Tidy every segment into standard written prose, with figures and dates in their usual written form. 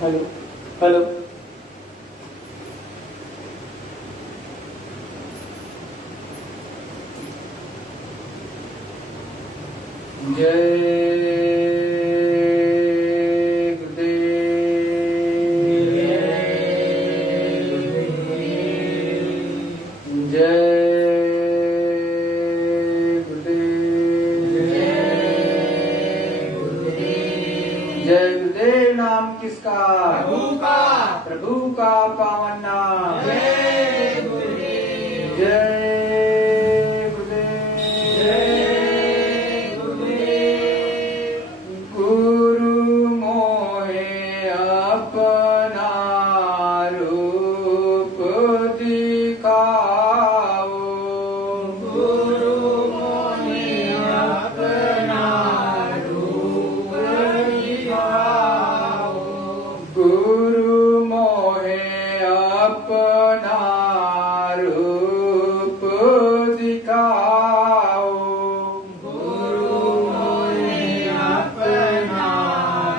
Hello hello जय गुरुदेव नाम किसका? प्रभु का पावन नाम। जय गुरुदेव। जय गुरुदेव। गुरु मोहे अपना रूप दिखाओ। गुरु मोहे अपना रूप दिखाओ। गुरु मोहे अपना रूप दिखाओ। गुरु मोहे अपना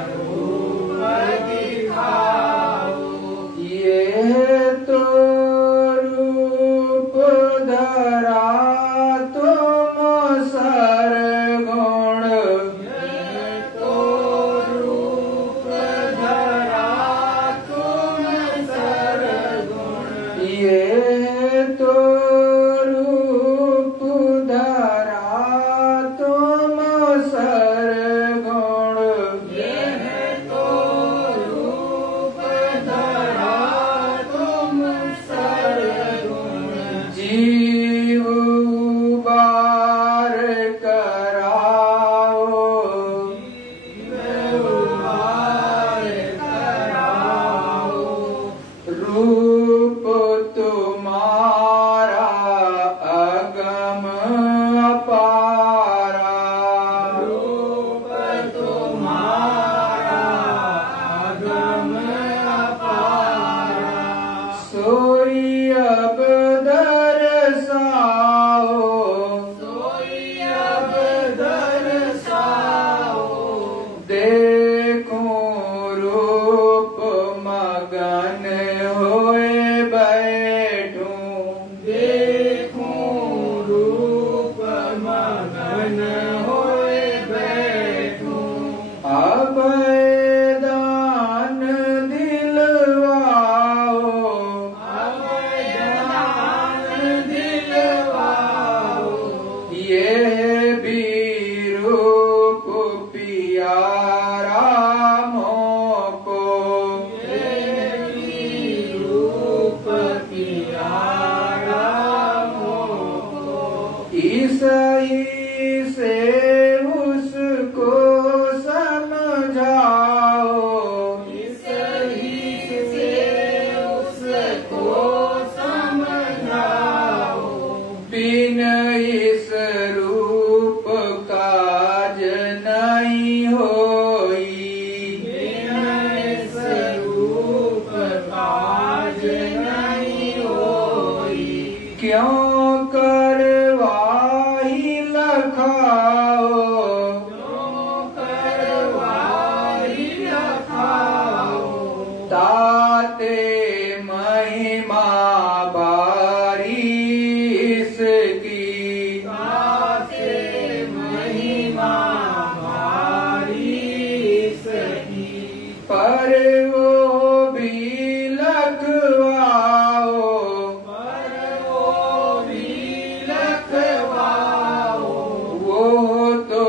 रूप दिखाओ। ये तो रूप धरा तुम सरगुण। ये तो रूप धरा तुम सरगुण। ये तो रूप धरा तुम सरगुण। ये तो रूप धरा तुम सरगुण। जीव उबार कराओ। जीव उबार कराओ। रूप तुम्हारा अगम अपारा। रूप तुम्हारा अगम अपारा। सोई अब दरसाओ। सोई अब दरसाओ। देखूं रूप मगन होए बैठूं। देखूं रूप मगन होए बैठूं। अभय दान दिलवाओ। अभय दान दिलवाओ। ये भी रूप पियारा मोको। ये भी रूप पियारा मोको। ईसाई से उसको समझाओ। ईसाई से उसको समझाओ। बिन इस रूप काज नहीं होई। बिन इस रूप काज नहीं होई। क्यों करवाई लखाओ। क्यों करवाई लखाओ। ताते महिमा बारी इसकी। ताते महिमा बारी इसकी। पर वो भी लखवाओ। पर वो भी लखवाओ। वो तो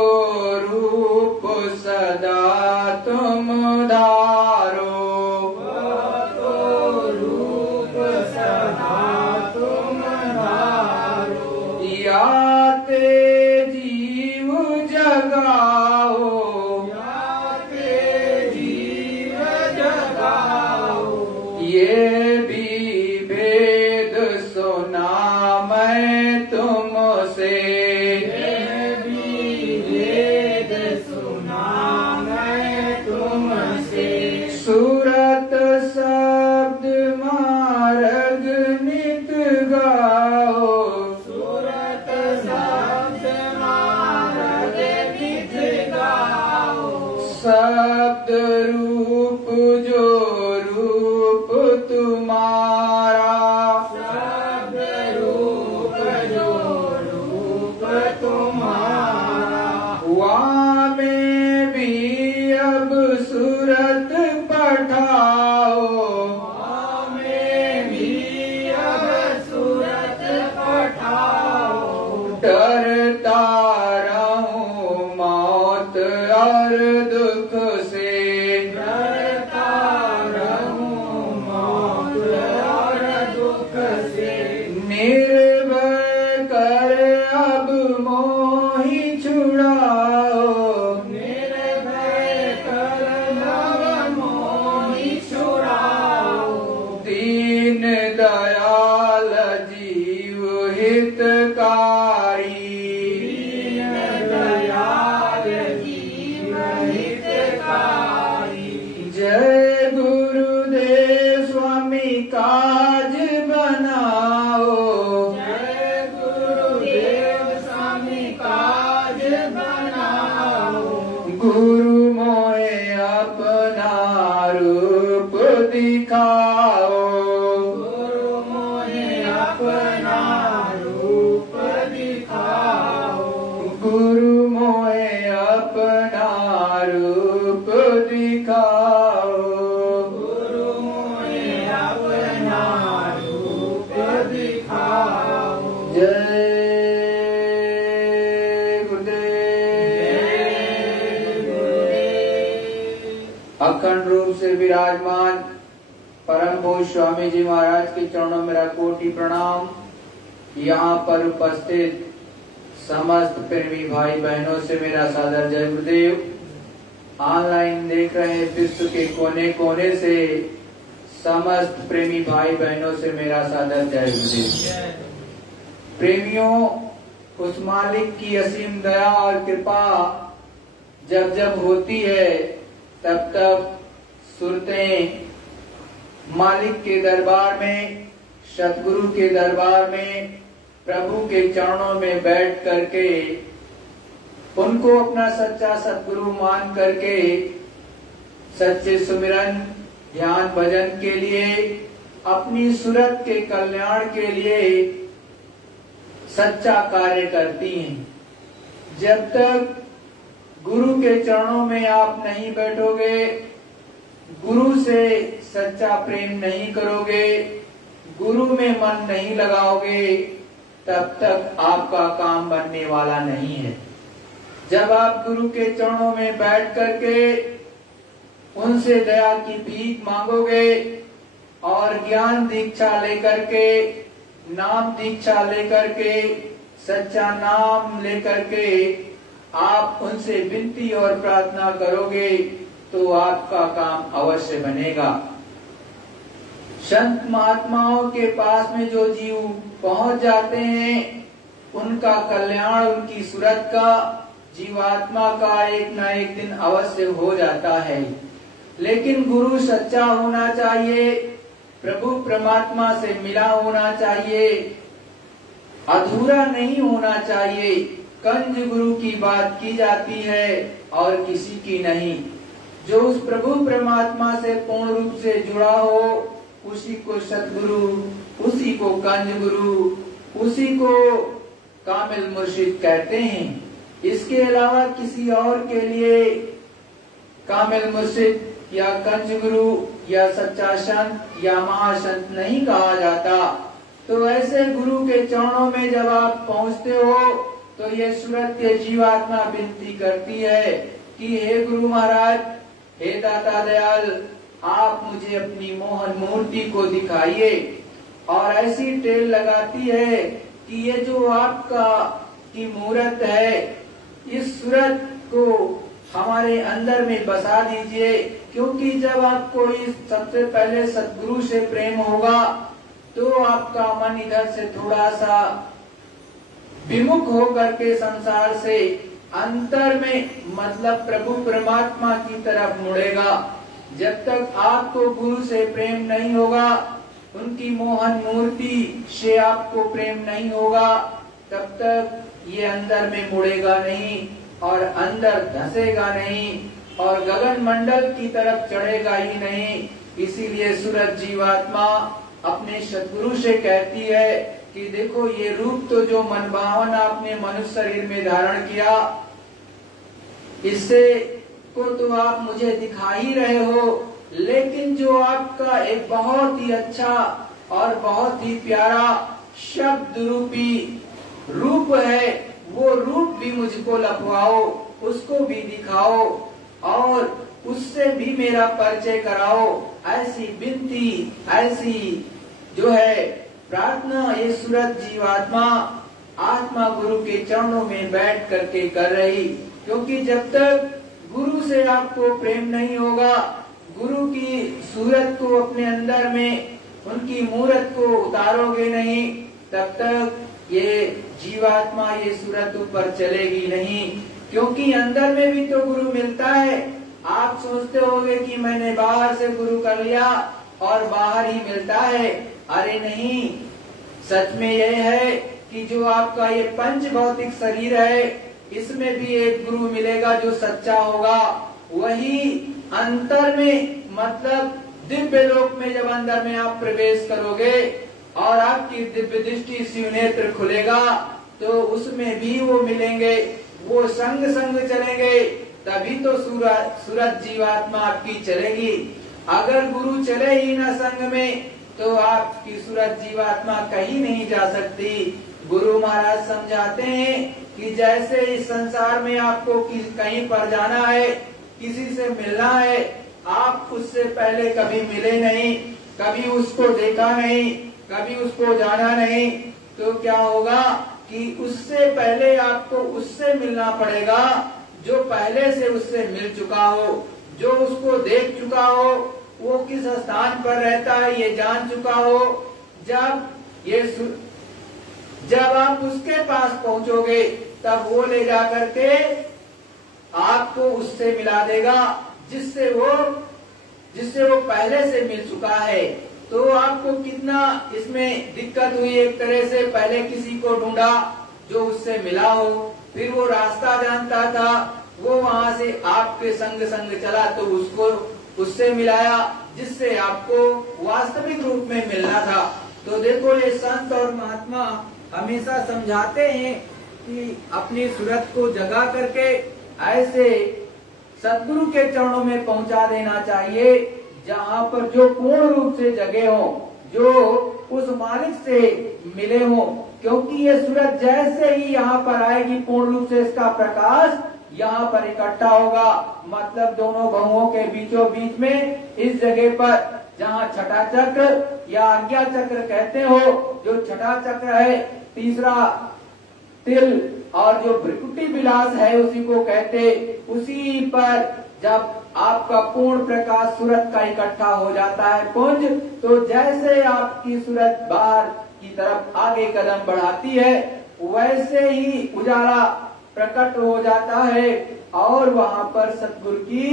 रूप सदा तुम धारो। वो तो रूप सदा तुम धारो। याते जीव जगाओ। याते जीव जगाओ। ये भी भेद सुना मैं तुमसे। ये शब्द रूप जो रूप तुम्हारा, शब्द रूप जो रूप तुम्हारा, वहाँ में भी अब सूरत पठाओ, हमें भी अब सूरत पठाओ। डरता रहूं मौत और दुख से, डरता रहूं मौत और दुख से, निर्भय कर अब मोहि छुड़ाओ, निर्भय कर अब मोहि छुड़ाओ। दीन दयाल जीव हितकारी, दीन दयाल जीव हितकारी, जय गुरुदेव स्वामी काज बनाओ, जय गुरुदेव स्वामी काज बनाओ। गुरु मोहे अपना रूप दिखाओ, गुरु मोहे अपना रूप दिखाओ, गुरु मोहे अपना रूप दिखाओ। गुरु मोहे अपना रूप दिखाओ। जय गुरुदेव। जय गुरुदेव। अखंड रूप से विराजमान परम पूज्य स्वामी जी महाराज के चरणों मेरा कोटि प्रणाम। यहाँ पर उपस्थित समस्त प्रेमी भाई बहनों से मेरा सादर जय गुरुदेव। ऑनलाइन देख रहे विश्व के कोने कोने से समस्त प्रेमी भाई बहनों से मेरा सादर जय गुरुदेव। प्रेमियों, उस मालिक की असीम दया और कृपा जब जब होती है तब तब सुरतें मालिक के दरबार में, सतगुरु के दरबार में, प्रभु के चरणों में बैठ करके उनको अपना सच्चा सतगुरु मान करके सच्चे सुमिरन ध्यान भजन के लिए, अपनी सूरत के कल्याण के लिए सच्चा कार्य करती हैं। जब तक गुरु के चरणों में आप नहीं बैठोगे, गुरु से सच्चा प्रेम नहीं करोगे, गुरु में मन नहीं लगाओगे, तब तक आपका काम बनने वाला नहीं है। जब आप गुरु के चरणों में बैठ करके उनसे दया की भीख मांगोगे और ज्ञान दीक्षा लेकर के, नाम दीक्षा लेकर के, सच्चा नाम लेकर के आप उनसे विनती और प्रार्थना करोगे तो आपका काम अवश्य बनेगा। संत महात्माओं के पास में जो जीव पहुंच जाते हैं उनका कल्याण, उनकी सूरत का, जीवात्मा का एक न एक दिन अवश्य हो जाता है। लेकिन गुरु सच्चा होना चाहिए, प्रभु परमात्मा से मिला होना चाहिए, अधूरा नहीं होना चाहिए। कंज गुरु की बात की जाती है और किसी की नहीं। जो उस प्रभु परमात्मा से पूर्ण रूप से जुड़ा हो उसी को सतगुरु, उसी को कंज गुरु, उसी को कामिल मुर्शिद कहते हैं। इसके अलावा किसी और के लिए कामिल मुर्शिद या कंज गुरु या सच्चा संत या महासंत नहीं कहा जाता। तो ऐसे गुरु के चरणों में जब आप पहुंचते हो तो ये सूरत के जीवात्मा विनती करती है कि हे गुरु महाराज, हे दाता दयाल, आप मुझे अपनी मोहन मूर्ति को दिखाइए। और ऐसी टेल लगाती है कि ये जो आपका की मूर्त है, इस सूरत को हमारे अंदर में बसा दीजिए। क्योंकि जब आपको इस सबसे पहले सतगुरु से प्रेम होगा तो आपका मन इधर से थोड़ा सा विमुख होकर के संसार से अंतर में, मतलब प्रभु परमात्मा की तरफ मुड़ेगा। जब तक आपको गुरु से प्रेम नहीं होगा, उनकी मोहन मूर्ति से आपको प्रेम नहीं होगा, तब तक ये अंदर में मुड़ेगा नहीं और अंदर धंसेगा नहीं और गगन मंडल की तरफ चढ़ेगा ही नहीं। इसीलिए सूरज जीवात्मा अपने सद्गुरु से कहती है कि देखो ये रूप तो जो मनभावन आपने मनुष्य शरीर में धारण किया, इससे को तो आप मुझे दिखा ही रहे हो, लेकिन जो आपका एक बहुत ही अच्छा और बहुत ही प्यारा शब्द रूपी रूप है, वो रूप भी मुझको लपवाओ, उसको भी दिखाओ और उससे भी मेरा परिचय कराओ। ऐसी विनती, ऐसी जो है प्रार्थना ये सूरज जीवात्मा आत्मा गुरु के चरणों में बैठ करके कर रही। क्योंकि जब तक गुरु से आपको प्रेम नहीं होगा, गुरु की सूरत को अपने अंदर में उनकी मूरत को उतारोगे नहीं, तब तक ये जीवात्मा ये सूरत ऊपर चलेगी नहीं। क्योंकि अंदर में भी तो गुरु मिलता है। आप सोचते होंगे कि मैंने बाहर से गुरु कर लिया और बाहर ही मिलता है। अरे नहीं, सच में यह है कि जो आपका ये पंच भौतिक शरीर है, इसमें भी एक गुरु मिलेगा जो सच्चा होगा। वही अंतर में, मतलब दिव्य लोक में जब अंदर में आप प्रवेश करोगे और आपकी दिव्य दृष्टि शिव नेत्र खुलेगा, तो उसमें भी वो मिलेंगे, वो संग संग चलेंगे, तभी तो सूरज जीवात्मा आपकी चलेगी। अगर गुरु चले ही ना संग में, तो आपकी सूरज जीवात्मा कहीं नहीं जा सकती। गुरु महाराज समझाते हैं कि जैसे इस संसार में आपको कहीं पर जाना है, किसी से मिलना है, आप उससे पहले कभी मिले नहीं, कभी उसको देखा नहीं, कभी उसको जाना नहीं, तो क्या होगा कि उससे पहले आपको उससे मिलना पड़ेगा जो पहले से उससे मिल चुका हो, जो उसको देख चुका हो, वो किस स्थान पर रहता है ये जान चुका हो। जब आप उसके पास पहुंचोगे, तब वो ले जा करके आपको उससे मिला देगा जिससे वो पहले से मिल चुका है। तो आपको कितना इसमें दिक्कत हुई। एक तरह से पहले किसी को ढूंढा जो उससे मिला हो, फिर वो रास्ता जानता था, वो वहां से आपके संग संग चला, तो उससे मिलाया जिससे आपको वास्तविक रूप में मिलना था। तो देखो ये संत और महात्मा हमेशा समझाते हैं कि अपनी सूरत को जगा करके ऐसे सद्गुरु के चरणों में पहुंचा देना चाहिए, जहाँ पर जो पूर्ण रूप से जगे हो, जो उस मालिक से मिले हो। क्योंकि ये सूरज जैसे ही यहाँ पर आएगी, पूर्ण रूप से इसका प्रकाश यहाँ पर इकट्ठा होगा। मतलब दोनों बहुओं के बीचों बीच में इस जगह पर जहाँ छठा चक्र या आज्ञा चक्र कहते हो, जो छठा चक्र है, तीसरा तिल और जो भ्रिकुटी विलास है उसी को कहते, उसी पर जब आपका पूर्ण प्रकाश सूरत का इकट्ठा हो जाता है पुंज, तो जैसे आपकी सूरत बाहर की तरफ आगे कदम बढ़ाती है, वैसे ही उजाला प्रकट हो जाता है और वहाँ पर सतगुरु की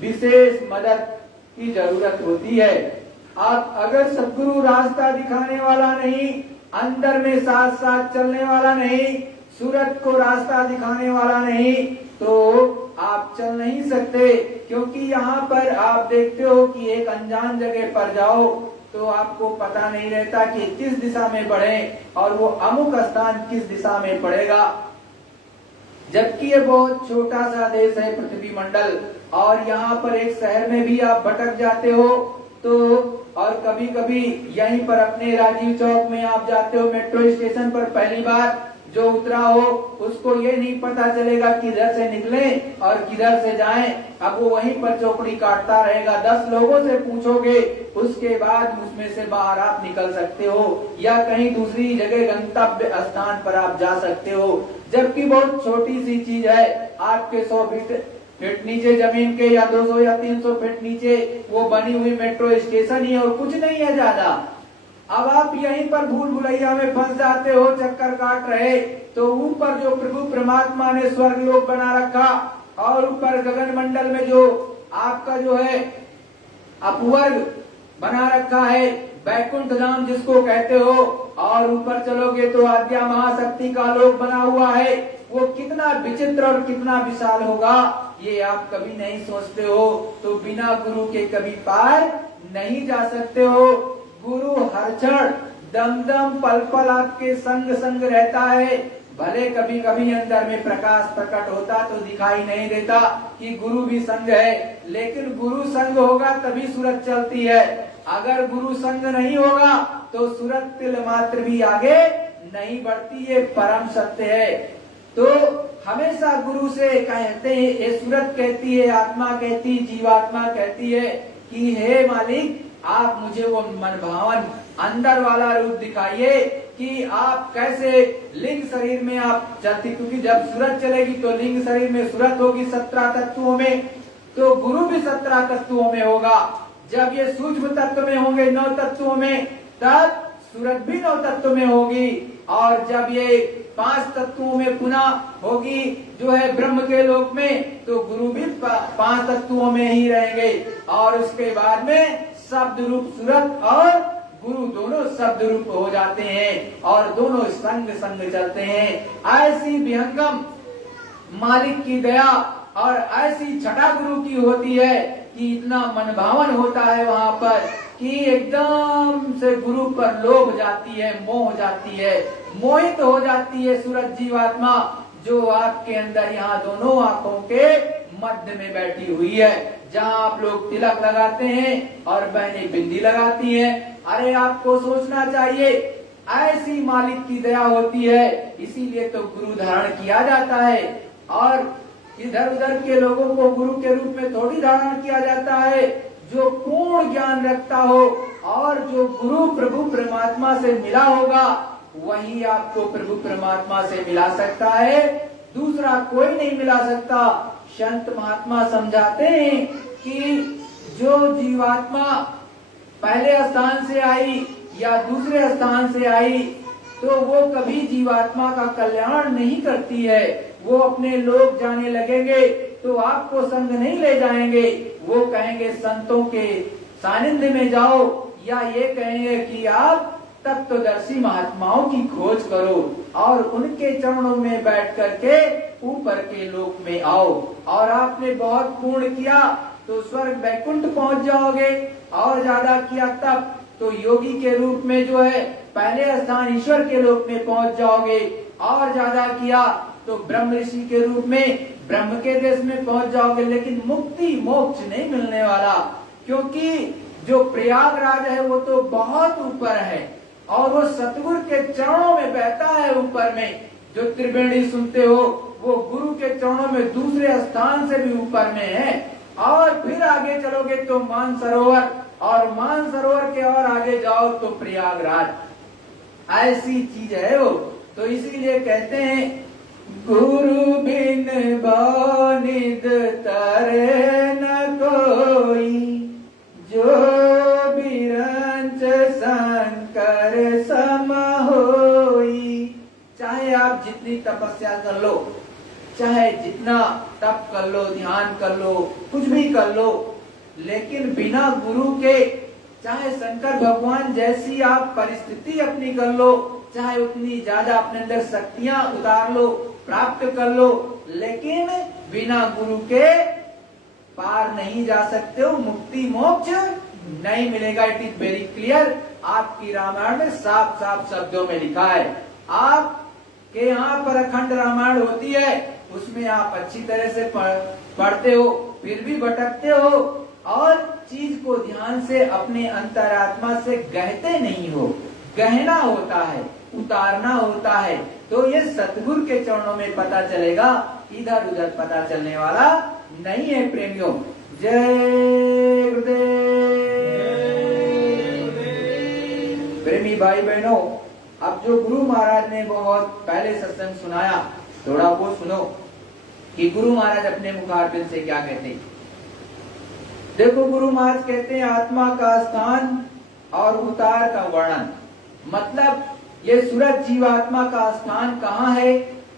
विशेष मदद की जरूरत होती है। आप अगर सतगुरु रास्ता दिखाने वाला नहीं, अंदर में साथ साथ चलने वाला नहीं, सूरत को रास्ता दिखाने वाला नहीं, तो आप चल नहीं सकते। क्योंकि यहाँ पर आप देखते हो कि एक अनजान जगह पर जाओ तो आपको पता नहीं रहता कि किस दिशा में बढ़े और वो अमुक स्थान किस दिशा में पड़ेगा। जबकि ये बहुत छोटा सा देश है पृथ्वी मंडल, और यहाँ पर एक शहर में भी आप भटक जाते हो तो, और कभी कभी यहीं पर अपने राजीव चौक में आप जाते हो, मेट्रो स्टेशन पर पहली बार जो उतरा हो उसको ये नहीं पता चलेगा किधर से निकले और किधर से जाएं। अब वो वहीं पर चौकड़ी काटता रहेगा। 10 लोगों से पूछोगे, उसके बाद उसमें से बाहर आप निकल सकते हो या कहीं दूसरी जगह गंतव्य स्थान पर आप जा सकते हो। जबकि बहुत छोटी सी चीज है, आपके 100 फीट नीचे जमीन के या 200 या 300 फीट नीचे वो बनी हुई मेट्रो स्टेशन ही है और कुछ नहीं है ज्यादा। अब आप यहीं पर भूल भुलैया में फंस जाते हो, चक्कर काट रहे, तो ऊपर जो प्रभु परमात्मा ने स्वर्ग लोक बना रखा और ऊपर गगन मंडल में जो आपका जो है अपवर्ग बना रखा है, बैकुंठ धाम जिसको कहते हो, और ऊपर चलोगे तो आद्या महाशक्ति का लोक बना हुआ है। वो कितना विचित्र और कितना विशाल होगा ये आप कभी नहीं सोचते हो। तो बिना गुरु के कभी पार नहीं जा सकते हो। गुरु हर क्षण दम दम पल पल आपके संग संग रहता है। भले कभी कभी अंदर में प्रकाश प्रकट होता तो दिखाई नहीं देता कि गुरु भी संग है, लेकिन गुरु संग होगा तभी सूरत चलती है। अगर गुरु संग नहीं होगा तो सूरत तिल मात्र भी आगे नहीं बढ़ती। ये परम सत्य है। तो हमेशा गुरु से कहते हैं, ये सूरत कहती है, आत्मा कहती, जीवात्मा कहती है कि हे मालिक आप मुझे वो मनभावन अंदर वाला रूप दिखाइए कि आप कैसे लिंग शरीर में आप चलती, क्योंकि जब सूरत चलेगी तो लिंग शरीर में सूरत होगी 17 तत्वों में, तो गुरु भी 17 तत्वों में होगा। जब ये सूक्ष्म तत्व में होंगे 9 तत्वों में, तब सूरत भी 9 तत्व में होगी। और जब ये 5 तत्वों में पुनः होगी जो है ब्रह्म के लोक में, तो गुरु भी 5 तत्वों में ही रहेंगे। और उसके बाद में शब्द रूप सूरत और गुरु दोनों शब्द रूप हो जाते हैं और दोनों संग संग चलते हैं। ऐसी विहंगम मालिक की दया और ऐसी छटा गुरु की होती है कि इतना मनभावन होता है वहाँ पर कि एकदम से गुरु पर लोभ जाती है, मोह जाती है, मोहित हो जाती है सूरत जीवात्मा, जो आपके अंदर यहाँ दोनों आंखों के मध्य में बैठी हुई है। जहाँ आप लोग तिलक लगाते हैं और बहनें बिंदी लगाती हैं। अरे आपको सोचना चाहिए, ऐसी मालिक की दया होती है, इसीलिए तो गुरु धारण किया जाता है। और इधर उधर के लोगों को गुरु के रूप में थोड़ी धारण किया जाता है। जो पूर्ण ज्ञान रखता हो और जो गुरु प्रभु परमात्मा से मिला होगा वही आपको प्रभु परमात्मा से मिला सकता है, दूसरा कोई नहीं मिला सकता। संत महात्मा समझाते हैं कि जो जीवात्मा पहले स्थान से आई या दूसरे स्थान से आई तो वो कभी जीवात्मा का कल्याण नहीं करती है। वो अपने लोग जाने लगेंगे तो आपको संग नहीं ले जाएंगे। वो कहेंगे संतों के सानिध्य में जाओ, या ये कहेंगे कि आप तत्वदर्शी महात्माओं की खोज करो और उनके चरणों में बैठ करके ऊपर के लोक में आओ। और आपने बहुत पूर्ण किया तो स्वर्ग वैकुंठ पहुंच जाओगे, और ज्यादा किया तब तो योगी के रूप में जो है पहले स्थान ईश्वर के लोक में पहुंच जाओगे, और ज्यादा किया तो ब्रह्म ऋषि के रूप में ब्रह्म के देश में पहुंच जाओगे। लेकिन मुक्ति मोक्ष नहीं मिलने वाला, क्योंकि जो प्रयागराज है वो तो बहुत ऊपर है और वो सतगुरु के चरणों में बहता है ऊपर में। जो त्रिवेणी सुनते हो वो गुरु के चरणों में दूसरे स्थान से भी ऊपर में है। और फिर आगे चलोगे तो मानसरोवर, और मानसरोवर के और आगे जाओ तो प्रयागराज। ऐसी चीज है वो। तो इसीलिए कहते हैं गुरु बिन बानिद तरे न कोई, जो बिरंच शंकर सम होई। चाहे आप जितनी तपस्या कर लो, चाहे जितना तप कर लो, ध्यान कर लो, कुछ भी कर लो, लेकिन बिना गुरु के चाहे शंकर भगवान जैसी आप परिस्थिति अपनी कर लो, चाहे उतनी ज्यादा अपने अंदर शक्तियां उतार लो, प्राप्त कर लो, लेकिन बिना गुरु के पार नहीं जा सकते हो, मुक्ति मोक्ष नहीं मिलेगा। It is very clear. आपकी रामायण में साफ साफ शब्दों में लिखा है। आपके यहाँ पर अखंड रामायण होती है, उसमें आप अच्छी तरह से पढ़ते हो, फिर भी भटकते हो और चीज को ध्यान से अपने अंतरात्मा से गहते नहीं हो। गहना होता है, उतारना होता है। तो ये सतगुरु के चरणों में पता चलेगा, इधर उधर पता चलने वाला नहीं है प्रेमियों। जय गुरुदेव। प्रेमी भाई बहनों, अब जो गुरु महाराज ने बहुत पहले सत्संग सुनाया, थोड़ा वो सुनो कि गुरु महाराज अपने मुखारबिंद से क्या कहते हैं। देखो, गुरु महाराज कहते हैं आत्मा का स्थान और उतार का वर्णन, मतलब ये सूरत जीवात्मा का स्थान कहाँ है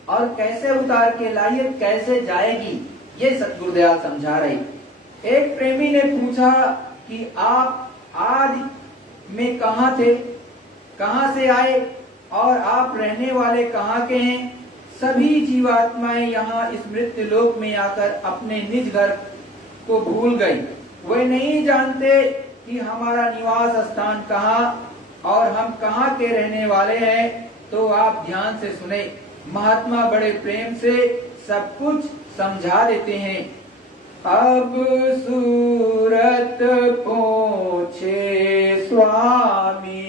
और कैसे उतार के लाइए, कैसे जाएगी, ये सतगुरुदेव समझा रहे। एक प्रेमी ने पूछा कि आप आदि में कहाँ थे, कहाँ से आए और आप रहने वाले कहाँ के हैं। सभी जीवात्माएं यहाँ इस मृत्यु लोक में आकर अपने निज घर को भूल गई। वे नहीं जानते कि हमारा निवास स्थान कहाँ और हम कहाँ के रहने वाले हैं। तो आप ध्यान से सुने, महात्मा बड़े प्रेम से सब कुछ समझा देते हैं। अब सूरत पूछे स्वामी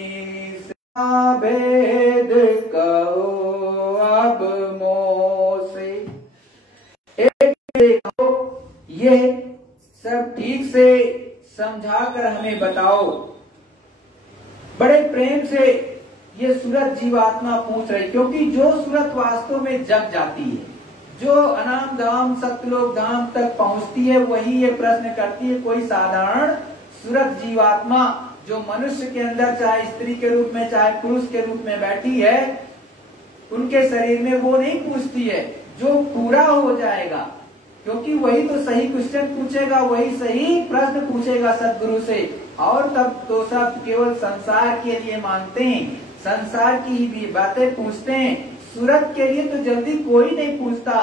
भेद कहो अब मोसे। एक देखो, ये सब ठीक से समझाकर हमें बताओ। बड़े प्रेम से ये सूरत जीवात्मा पूछ रही, क्योंकि जो सूरत वास्तव में जग जाती है, जो अनाम धाम सतलोक धाम तक पहुंचती है, वही ये प्रश्न करती है। कोई साधारण सूरत जीवात्मा जो मनुष्य के अंदर चाहे स्त्री के रूप में चाहे पुरुष के रूप में बैठी है, उनके शरीर में वो नहीं पूछती है जो पूरा हो जाएगा, क्योंकि वही तो सही क्वेश्चन पूछेगा, वही सही प्रश्न पूछेगा सदगुरु से। और तब तो सब केवल संसार के लिए मानते हैं, संसार की ही बातें पूछते हैं। सूरत के लिए तो जल्दी कोई नहीं पूछता।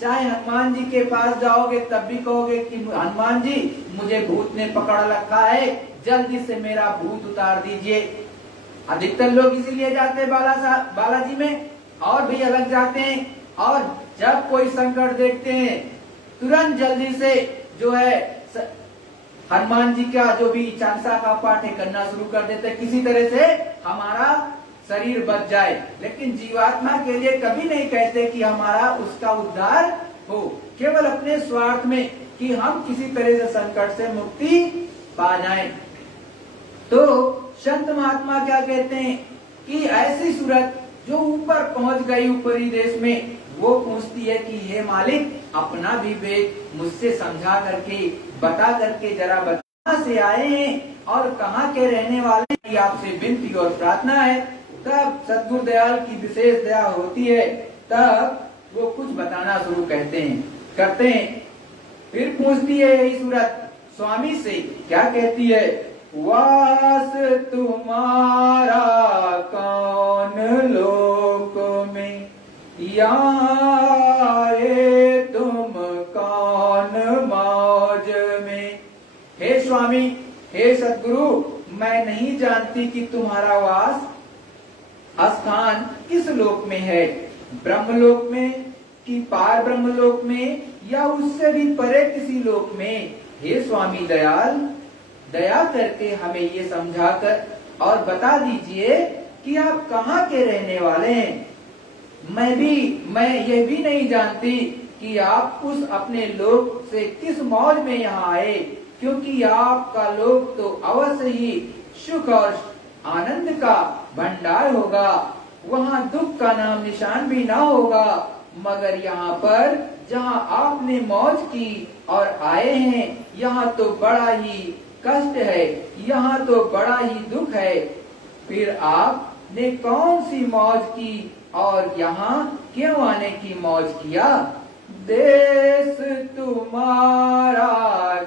चाहे हनुमान जी के पास जाओगे तब भी कहोगे कि हनुमान जी मुझे भूत ने पकड़ रखा है, जल्दी से मेरा भूत उतार दीजिए। अधिकतर लोग इसीलिए जाते हैं बालाजी में, और भी अलग जाते हैं। और जब कोई संकट देखते हैं तुरंत जल्दी से जो है हनुमान जी का जो भी चालीसा का पाठ है करना शुरू कर देते हैं, किसी तरह से हमारा शरीर बच जाए। लेकिन जीवात्मा के लिए कभी नहीं कहते कि हमारा उसका उद्धार हो, केवल अपने स्वार्थ में कि हम किसी तरह से संकट से मुक्ति पा जाएं। तो संत महात्मा क्या कहते हैं कि ऐसी सूरत जो ऊपर पहुंच गई ऊपरी देश में, वो पूछती है कि हे मालिक, अपना भी वेद मुझसे समझा करके बता करके जरा बता से आए हैं और कहाँ के रहने वाले की आपसे विनती और प्रार्थना है। तब सद्गुरु दयाल की विशेष दया होती है, तब वो कुछ बताना शुरू करते हैं। फिर पूछती है यही सूरत स्वामी से, क्या कहती है, वास तुम्हारा कौन लोक में, यारे तुम कौन मौज में। हे स्वामी, हे सद्गुरु, मैं नहीं जानती कि तुम्हारा वास स्थान किस लोक में है, ब्रह्मलोक में कि पार ब्रह्मलोक में या उससे भी परे किसी लोक में। हे स्वामी दयाल, दया करके हमें ये समझाकर और बता दीजिए कि आप कहाँ के रहने वाले हैं। मैं ये भी नहीं जानती कि आप उस अपने लोक से किस मौज में यहाँ आए, क्योंकि आपका लोक तो अवश्य ही सुख और आनंद का भंडार होगा, वहाँ दुख का नाम निशान भी ना होगा। मगर यहाँ पर जहाँ आपने मौज की और आए हैं, यहाँ तो बड़ा ही कष्ट है, यहाँ तो बड़ा ही दुख है। फिर आपने कौन सी मौज की और यहाँ क्यों आने की मौज किया। देश तुम्हारा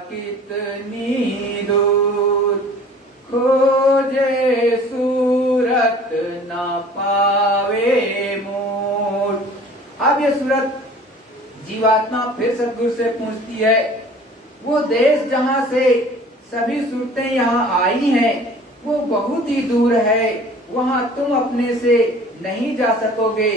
कितनी दूर, खोजे सूरत न पावे मोर। अब ये सूरत जीवात्मा फिर सद्गुरु से पूछती है, वो देश जहाँ से सभी सूरतें यहाँ आई हैं, वो बहुत ही दूर है, वहाँ तुम अपने से नहीं जा सकोगे,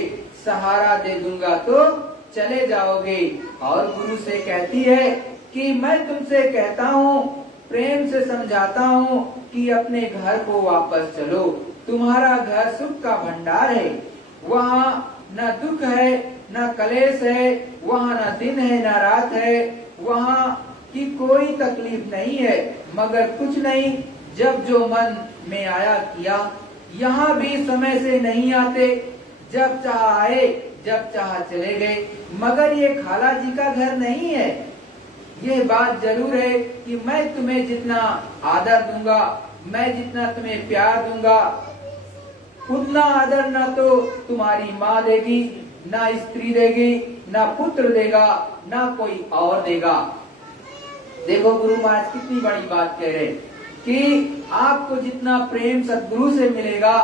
सहारा दे दूंगा तो चले जाओगे। और गुरु से कहती है कि मैं तुमसे कहता हूँ, प्रेम से समझाता हूँ कि अपने घर को वापस चलो, तुम्हारा घर सुख का भंडार है, वहाँ न दुख है न कलेश है, वहाँ न दिन है न रात है, वहाँ की कोई तकलीफ नहीं है। मगर कुछ नहीं, जब जो मन में आया किया। यहाँ भी समय से नहीं आते, जब चाह आए जब चाह चले गए। मगर ये खाला जी का घर नहीं है। ये बात जरूर है कि मैं तुम्हें जितना आदर दूंगा, मैं जितना तुम्हें प्यार दूंगा, उतना आदर ना तो तुम्हारी माँ देगी, ना स्त्री देगी, ना पुत्र देगा, ना कोई और देगा। देखो गुरु महाराज कितनी बड़ी बात कह रहे कि आपको जितना प्रेम सद्गुरु से मिलेगा,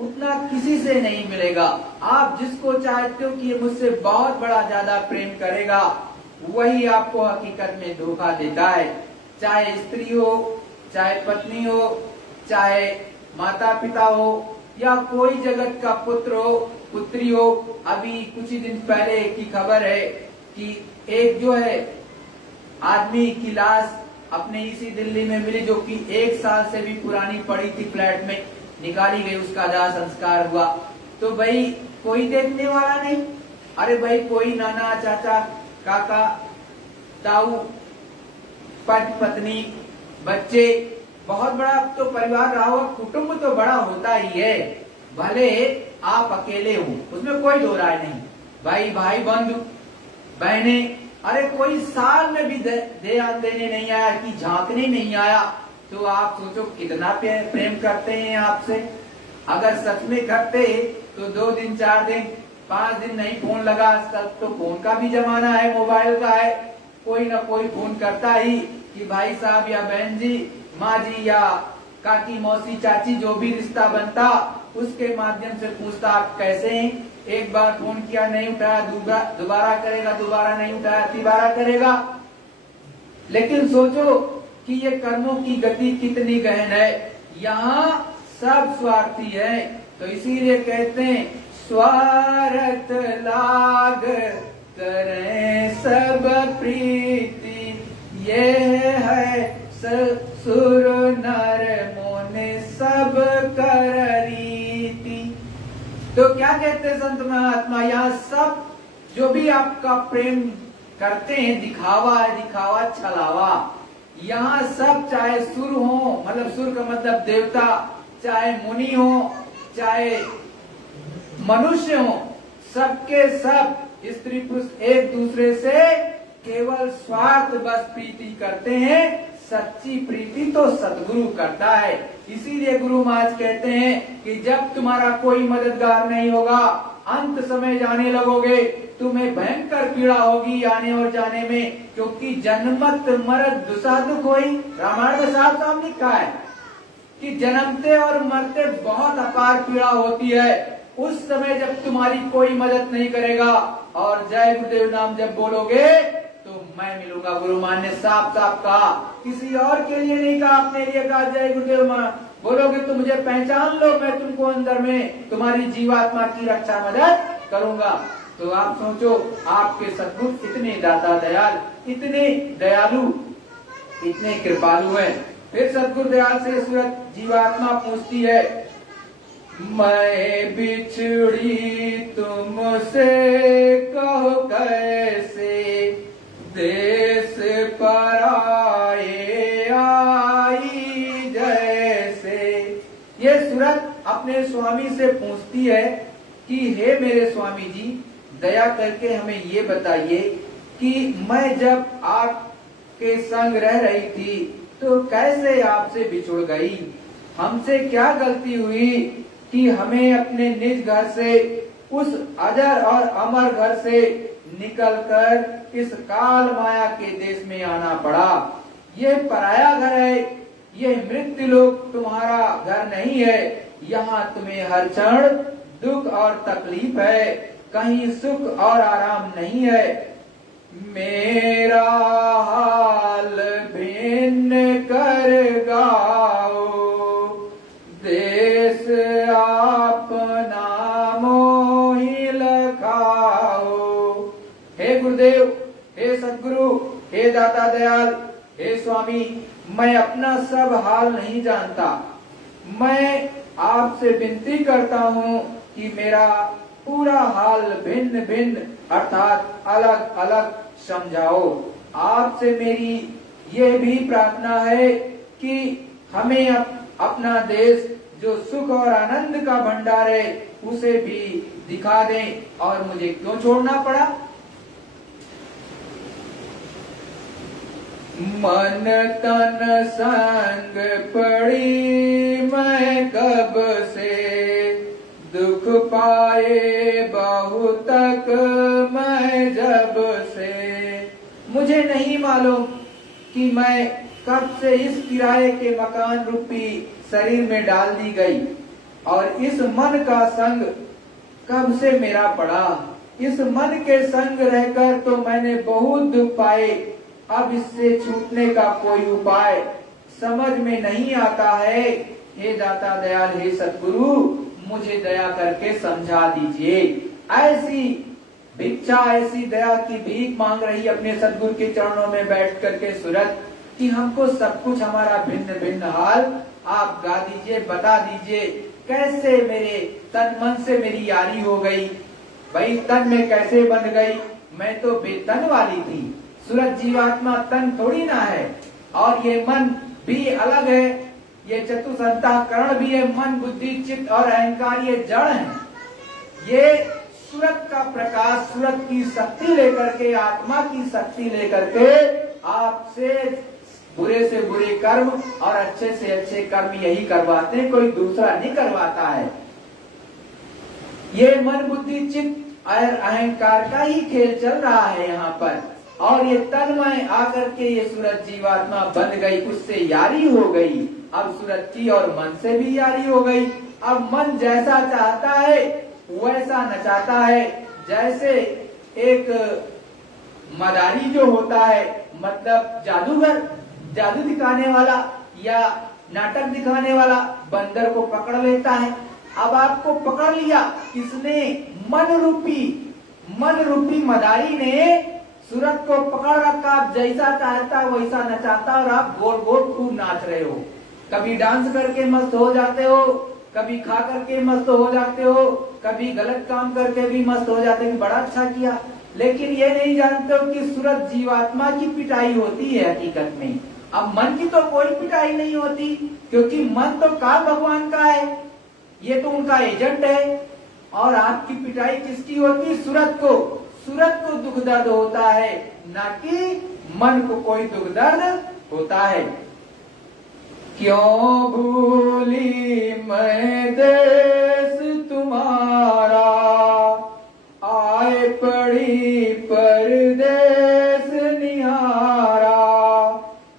उतना किसी से नहीं मिलेगा। आप जिसको चाहते हो कि ये मुझसे बहुत बड़ा ज्यादा प्रेम करेगा, वही आपको हकीकत में धोखा देता है। चाहे स्त्री हो, चाहे पत्नी हो, चाहे माता पिता हो, या कोई जगत का पुत्र हो, पुत्री हो। अभी कुछ ही दिन पहले की खबर है कि एक जो है आदमी की लाश अपने इसी दिल्ली में मिली, जो कि 1 साल से भी पुरानी पड़ी थी, फ्लैट में निकाली गई, उसका दाह संस्कार हुआ। तो भाई कोई देखने वाला नहीं। अरे भाई कोई नाना, चाचा, काका, ताऊ, पत्नी, बच्चे, बहुत बड़ा तो परिवार रहा होगा, कुटुंब तो बड़ा होता ही है। भले आप अकेले हो, उसमें कोई दो राय नहीं। भाई बंधु, बहने, अरे कोई साल में भी ध्यान देने नहीं आया, कि झांकने नहीं आया, तो आप सोचो कितना प्रेम करते हैं आपसे। अगर सच में करते तो 2 दिन, 4 दिन, 5 दिन नहीं फोन लगा। तब तो फोन का भी जमाना है, मोबाइल का है, कोई ना कोई फोन करता ही कि भाई साहब या बहन जी, माँ जी या काकी, मौसी, चाची, जो भी रिश्ता बनता उसके माध्यम से पूछता आप कैसे हैं। एक बार फोन किया नहीं उठाया, दोबारा करेगा, दोबारा नहीं उठाया, तिबारा करेगा। लेकिन सोचो कि ये कर्मों की गति कितनी गहन है। यहाँ सब स्वार्थी है, तो इसीलिए कहते हैं स्वार्थ लाग करें सब प्रीति, ये है सुर नर मोने सब कर रीति। तो क्या कहते हैं संत महात्मा, यहाँ सब जो भी आपका प्रेम करते हैं दिखावा है, दिखावा छलावा। यहाँ सब चाहे सुर हो, मतलब सुर का मतलब देवता, चाहे मुनि हो, चाहे मनुष्य हो, सबके सब स्त्री पुरुष एक दूसरे से केवल स्वार्थ बस प्रीति करते हैं। सच्ची प्रीति तो सतगुरु करता है। इसीलिए गुरु महाराज कहते हैं कि जब तुम्हारा कोई मददगार नहीं होगा, अंत समय जाने लगोगे, तुम्हें भयंकर पीड़ा होगी आने और जाने में, क्योंकि जन्मत मरत दुसाधु कोई, रामायण में साफ साफ लिखा है कि जन्मते और मरते बहुत अपार पीड़ा होती है। उस समय जब तुम्हारी कोई मदद नहीं करेगा और जय गुरुदेव नाम जब बोलोगे तो मैं मिलूंगा। गुरु मान ने साफ साफ कहा, किसी और के लिए नहीं कहा, अपने लिए कहा। जय गुरुदेव बोलोगे तो मुझे पहचान लो, मैं तुमको अंदर में तुम्हारी जीवात्मा की रक्षा मदद करूंगा। तो आप सोचो, आपके सद्गुरु इतने दाता दयाल, इतने दयालु, इतने कृपालु है। फिर सद्गुरु दयाल से सूरत जीवात्मा पूछती है, मैं बिछड़ी तुमसे कहो कैसे, देश पराए आई जैसे। ये सूरत अपने स्वामी से पूछती है कि हे मेरे स्वामी जी, दया करके हमें ये बताइए कि मैं जब आपके संग रह रही थी तो कैसे आपसे बिछुड़ गई, हमसे क्या गलती हुई कि हमें अपने निज घर से, उस अजर और अमर घर से निकलकर इस काल माया के देश में आना पड़ा। ये पराया घर है, ये मृत्यु लोक तुम्हारा घर नहीं है। यहाँ तुम्हें हर क्षण दुख और तकलीफ है, कहीं सुख और आराम नहीं है। मेरा हाल भिन्न कर गाओ, देश अपना मोहि लखाओ। हे गुरुदेव, हे सद्गुरु, हे दाता दयाल, हे स्वामी, मैं अपना सब हाल नहीं जानता। मैं आपसे विनती करता हूँ कि मेरा पूरा हाल भिन्न भिन्न अर्थात अलग अलग समझाओ। आपसे मेरी ये भी प्रार्थना है कि हमें अपना देश जो सुख और आनंद का भंडार है उसे भी दिखा दें। और मुझे क्यों छोड़ना पड़ा? मन तन संग पड़ी मैं कब से, दुख पाए बहुत तक मैं जब से। मुझे नहीं मालूम कि मैं कब से इस किराए के मकान रूपी शरीर में डाल दी गई। और इस मन का संग कब से मेरा पड़ा। इस मन के संग रहकर तो मैंने बहुत दुख पाए, अब इससे छूटने का कोई उपाय समझ में नहीं आता है। हे दाता दयाल, हे सद्गुरु, मुझे दया करके समझा दीजिए। ऐसी भिक्षा, ऐसी दया की भीख मांग रही अपने सद्गुरु के चरणों में बैठ करके सूरत कि हमको सब कुछ हमारा भिन्न भिन्न हाल आप गा दीजिए, बता दीजिए। कैसे मेरे तन मन से मेरी यारी हो गई, भाई तन में कैसे बन गई। मैं तो बेतन वाली थी, सूरत जीवात्मा तन थोड़ी ना है। और ये मन भी अलग है, ये चतुसंताकरण भी है। मन, बुद्धि, चित्त और अहंकार ये जड़ है। ये सूरत का प्रकाश, सूरत की शक्ति लेकर के, आत्मा की शक्ति लेकर के आपसे बुरे से बुरे कर्म और अच्छे से अच्छे कर्म यही करवाते हैं, कोई दूसरा नहीं करवाता है। ये मन, बुद्धि, चित्त और अहंकार का ही खेल चल रहा है यहाँ पर। और ये तन्मय आकर के ये सूरत जीवात्मा बन गई, उससे यारी हो गई। अब सूरत की और मन से भी यारी हो गई। अब मन जैसा चाहता है वैसा नचाता है। जैसे एक मदारी जो होता है, मतलब जादूगर, जादू दिखाने वाला या नाटक दिखाने वाला बंदर को पकड़ लेता है। अब आपको पकड़ लिया किसने? मन रूपी मदारी ने सूरत को पकड़ रखा। आप जैसा चाहता वैसा नचाता और आप गोल गोल खूब नाच रहे हो। कभी डांस करके मस्त हो जाते हो, कभी खा करके मस्त हो जाते हो, कभी गलत काम करके भी मस्त हो जाते हो, बड़ा अच्छा किया। लेकिन ये नहीं जानते हो कि सूरत जीवात्मा की पिटाई होती है हकीकत में। अब मन की तो कोई पिटाई नहीं होती, क्योंकि मन तो काल भगवान का है, ये तो उनका एजेंट है। और आपकी पिटाई किसकी होती? सूरत को। सूरत को दुख दर्द होता है, ना कि मन को कोई दुख दर्द होता है। क्यों भूली मैं देश तुम्हारा, आए पड़ी परदेस निहारा।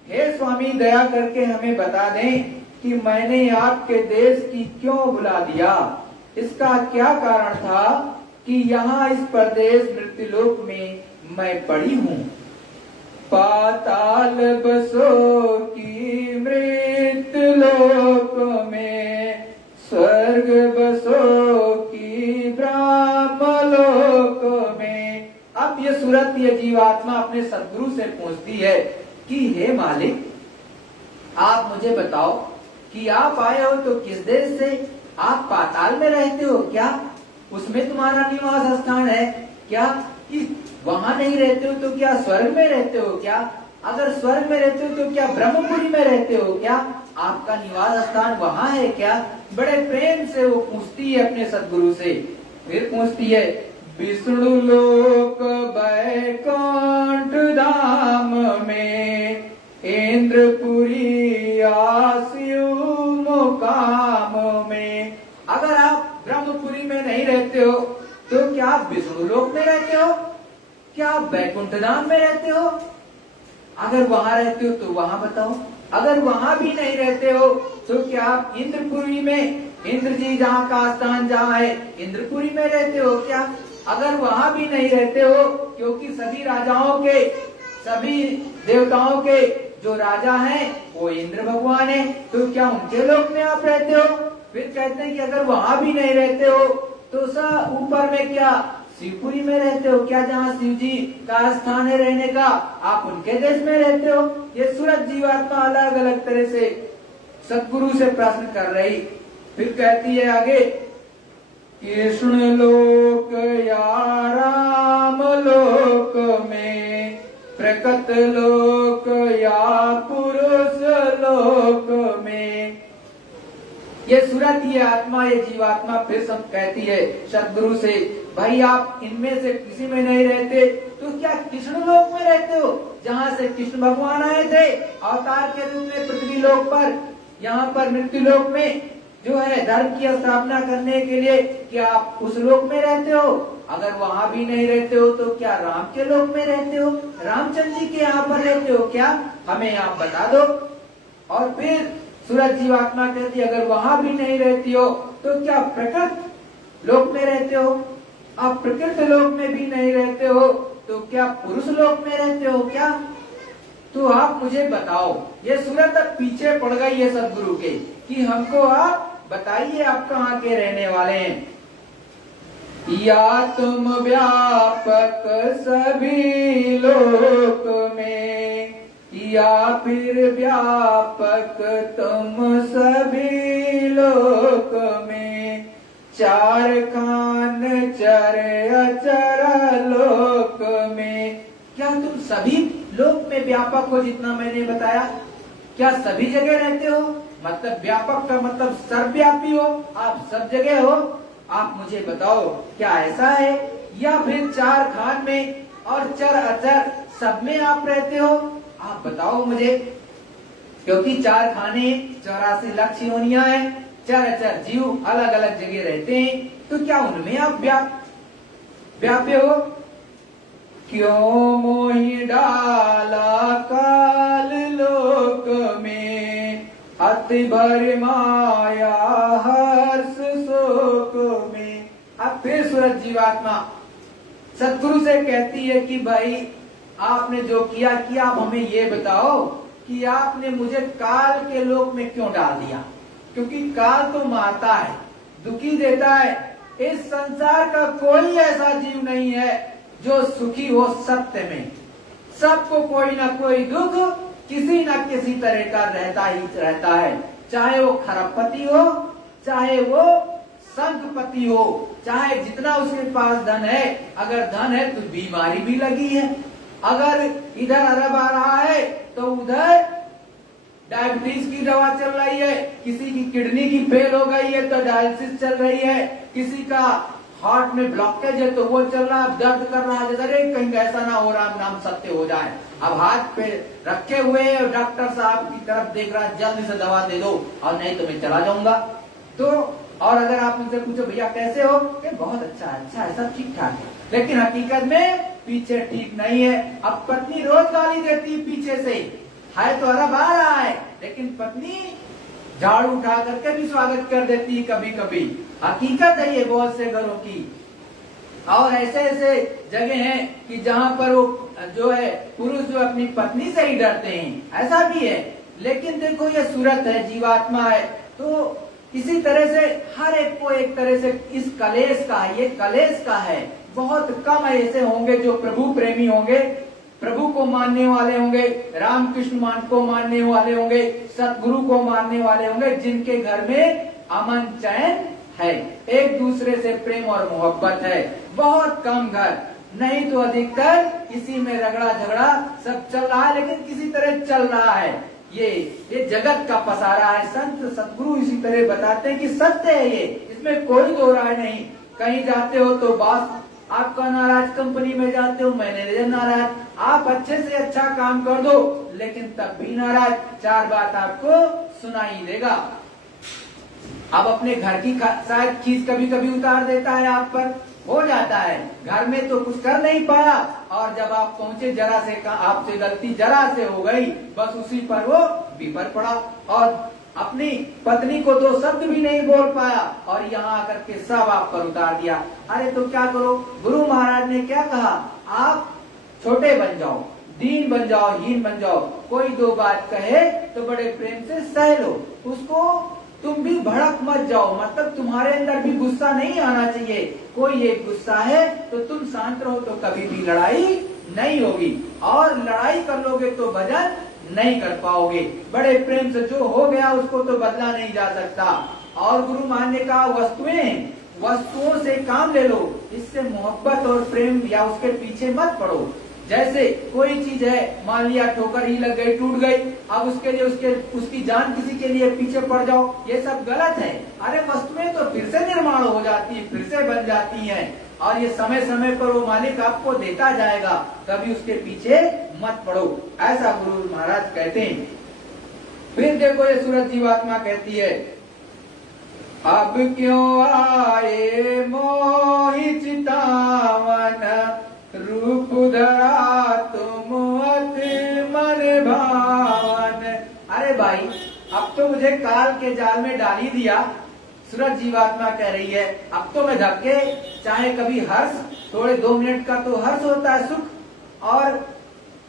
हे स्वामी, दया करके हमें बता दें कि मैंने आपके देश की क्यों बुला दिया। इसका क्या कारण था कि यहाँ इस परदेश मृत्युलोक में मैं पड़ी हूँ। पाताल बसो की मृत्युलोक में, स्वर्ग बसो की ब्रह्मलोक में। अब ये सूरत, ये जीवात्मा अपने सद्गुरु से पूछती है कि हे मालिक, आप मुझे बताओ कि आप आए हो तो किस देश से? आप पाताल में रहते हो क्या? उसमें तुम्हारा निवास स्थान है क्या? वहाँ नहीं रहते हो तो क्या स्वर्ग में रहते हो क्या? अगर स्वर्ग में रहते हो तो क्या ब्रह्मपुरी में रहते हो क्या? आपका निवास स्थान वहाँ है क्या? बड़े प्रेम से वो पूछती है अपने सद्गुरु से। फिर पूछती है, विष्णु लोक बैकुंठ धाम में, इंद्रपुरी आसियु मुकाम में। अगर आप ब्रह्मपुरी में नहीं रहते हो तो क्या आप विष्णु लोक में रहते हो? क्या आप बैकुंठ धाम में रहते हो? अगर वहां रहते हो तो वहां बताओ। अगर वहां भी नहीं रहते हो तो क्या आप इंद्रपुरी में, इंद्र जी जहाँ का स्थान जहाँ है, इंद्रपुरी में रहते हो क्या? अगर वहां भी नहीं रहते हो, क्योंकि सभी राजाओं के, सभी देवताओं के जो राजा हैं वो इंद्र भगवान है, तो क्या उनके लोक में आप रहते हो? फिर कहते हैं कि अगर वहां भी नहीं रहते हो तो सब ऊपर में क्या शिवपुरी में रहते हो क्या? जहाँ शिव जी का स्थान है रहने का, आप उनके देश में रहते हो। ये सूरत जीवात्मा अलग अलग तरह से सद्गुरु से प्रश्न कर रही। फिर कहती है आगे, कृष्ण लोक या राम लोक में, प्रकट लोक या पुरुष लोक में। ये सूरत, ये आत्मा, ये जीवात्मा फिर सब कहती है सद्गुरु से, भाई आप इनमें से किसी में नहीं रहते तो क्या कृष्ण लोक में रहते हो, जहाँ से कृष्ण भगवान आए थे अवतार के रूप में पृथ्वी लोक पर, यहाँ पर मृत्यु लोक में जो है धर्म की स्थापना करने के लिए, क्या आप उस लोक में रहते हो? अगर वहाँ भी नहीं रहते हो तो क्या राम के लोक में रहते हो, रामचंद्र जी के यहाँ पर रहते हो क्या? हमें आप बता दो। और फिर सूरज जीवात्मा कहती है अगर वहां भी नहीं रहती हो तो क्या प्रकृत लोक में रहते हो? आप प्रकृत लोक में भी नहीं रहते हो तो क्या पुरुष लोक में रहते हो क्या? तो आप मुझे बताओ। ये सूरत अब पीछे पड़ गई है सदगुरु के कि हमको आप बताइए आप कहाँ के रहने वाले हैं। या तुम व्यापक सभी लोक में या फिर व्यापक तुम सभी लोक में, चार खान चर अचर लोक में। क्या तुम सभी लोक में व्यापक हो जितना मैंने बताया? क्या सभी जगह रहते हो? मतलब व्यापक का मतलब सर्वव्यापी हो, आप सब जगह हो। आप मुझे बताओ क्या ऐसा है? या फिर चार खान में और चर अचर सब में आप रहते हो? आप बताओ मुझे, क्योंकि चार खाने 84 लाख योनियां हैं, चर अचर जीव अलग अलग जगह रहते हैं, तो क्या उनमें आप व्याप्य हो? क्यों मोहि डाला काल लोक में, अति भर माया हर्ष शोक में। अब फिर सूरज जीवात्मा सतगुरु से कहती है कि भाई आपने जो किया आप हमें ये बताओ कि आपने मुझे काल के लोक में क्यों डाल दिया? क्योंकि काल तो मारता है, दुखी देता है। इस संसार का कोई ऐसा जीव नहीं है जो सुखी हो सत्य में। सबको कोई ना कोई दुख किसी न किसी तरह का रहता ही रहता है, चाहे वो खरबपति हो, चाहे वो संतपति हो, चाहे जितना उसके पास धन है। अगर धन है तो बीमारी भी लगी है, अगर इधर अरब आ रहा है तो उधर डायबिटीज की दवा चल रही है, किसी की किडनी की फेल हो गई है तो डायलिसिस चल रही है, किसी का हार्ट में ब्लॉकेज है तो वो चल रहा है, दर्द कर रहा है। अरे कहीं ऐसा ना हो राम नाम सत्य हो जाए। अब हाथ पे रखे हुए डॉक्टर साहब की तरफ देख रहा है, जल्दी से दवा दे दो और नहीं तो मैं चला जाऊंगा। तो और अगर आप मुझसे पूछो भैया कैसे हो, कि बहुत अच्छा है, सब ठीक ठाक है, लेकिन हकीकत में पीछे ठीक नहीं है। अब पत्नी रोज गाली देती है पीछे से, है तो अरब आ रहा है, लेकिन पत्नी झाड़ू उठा करके भी स्वागत कर देती है कभी कभी। हकीकत है ये बहुत से घरों की। और ऐसे ऐसे जगह हैं कि जहाँ पर वो जो है पुरुष जो अपनी पत्नी से ही डरते हैं, ऐसा भी है। लेकिन देखो ये सूरत है, जीवात्मा है, तो इसी तरह से हर एक को एक तरह से इस कलेश का है, ये कलेश का है। बहुत कम ऐसे होंगे जो प्रभु प्रेमी होंगे, प्रभु को मानने वाले होंगे, रामकृष्ण मान को मानने वाले होंगे, सतगुरु को मानने वाले होंगे, जिनके घर में अमन चैन है, एक दूसरे से प्रेम और मोहब्बत है। बहुत कम घर, नहीं तो अधिकतर इसी में रगड़ा झगड़ा सब चल रहा है, लेकिन किसी तरह चल रहा है। ये जगत का पसारा है। संत सतगुरु इसी तरह बताते हैं कि सत्य है ये, इसमें कोई दो राय नहीं। कहीं जाते हो तो बॉस आपका नाराज, कंपनी में जाते हो मैनेजर नाराज, आप अच्छे से अच्छा काम कर दो लेकिन तब भी नाराज, चार बात आपको सुनाई देगा। अब अपने घर की शायद चीज कभी कभी उतार देता है आप पर, हो जाता है। घर में तो कुछ कर नहीं पाया और जब आप पहुंचे जरा से आपसे गलती जरा से हो गई, बस उसी पर वो बिपर पड़ा और अपनी पत्नी को दो शब्द भी नहीं बोल पाया और यहाँ आकर के सब आप पर उतार दिया। अरे तो क्या करो, गुरु महाराज ने क्या कहा, आप छोटे बन जाओ, दीन बन जाओ, हीन बन जाओ। कोई दो बात कहे तो बड़े प्रेम से सह लो उसको, तुम भी भड़क मत जाओ। मतलब तुम्हारे अंदर भी गुस्सा नहीं आना चाहिए। कोई एक गुस्सा है तो तुम शांत रहो तो कभी भी लड़ाई नहीं होगी, और लड़ाई कर लोगे तो भजन नहीं कर पाओगे। बड़े प्रेम से जो हो गया उसको तो बदला नहीं जा सकता। और गुरु मान ने कहा वस्तुओं से काम ले लो, इससे मोहब्बत और प्रेम या उसके पीछे मत पड़ो। जैसे कोई चीज है, मान लिया ठोकर ही लग गई, टूट गई, अब उसके लिए उसकी जान किसी के लिए पीछे पड़ जाओ, ये सब गलत है। अरे वस्तुएं तो फिर से निर्माण हो जाती है, फिर से बन जाती हैं, और ये समय समय पर वो मालिक आपको देता जाएगा, कभी उसके पीछे मत पड़ो, ऐसा गुरु महाराज कहते हैं। फिर देखो ये सूरज जीवात्मा कहती है, अब क्यों आए मोहि चितावन, रूप धरा तुम अति मन भावन। अरे भाई अब तो मुझे काल के जाल में डाल ही दिया। सूरज जीवात्मा कह रही है अब तो मैं धक्के, चाहे कभी हर्ष, थोड़े 2 मिनट का तो हर्ष होता है सुख, और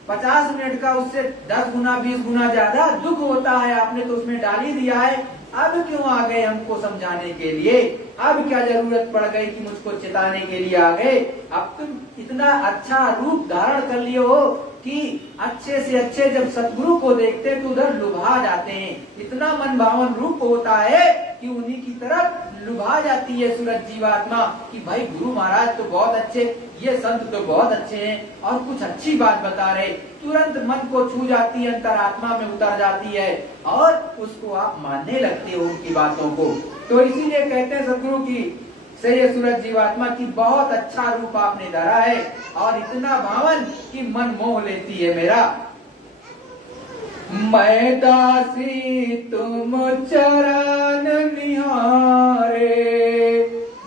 50 मिनट का उससे 10 गुना 20 गुना ज्यादा दुख होता है, आपने तो उसमें डाल ही दिया है। अब क्यों आ गए हमको समझाने के लिए? अब क्या जरूरत पड़ गई कि मुझको चिताने के लिए आ गए? अब तुम इतना अच्छा रूप धारण कर लिए हो कि अच्छे से अच्छे जब सतगुरु को देखते तो उधर लुभा जाते हैं। इतना मन भावन रूप होता है कि उन्हीं की तरफ लुभा जाती है सूरज जीवात्मा कि भाई गुरु महाराज तो बहुत अच्छे, ये संत तो बहुत अच्छे हैं और कुछ अच्छी बात बता रहे। तुरंत मन को छू जाती है, अंतरात्मा में उतर जाती है और उसको आप मानने लगते हो उनकी बातों को। तो इसीलिए कहते हैं सदगुरु की से ये सूरज जीवात्मा की बहुत अच्छा रूप आपने धरा है और इतना भावन कि मन मोह लेती है मेरा। मैं दासी तुम चरण निहारे,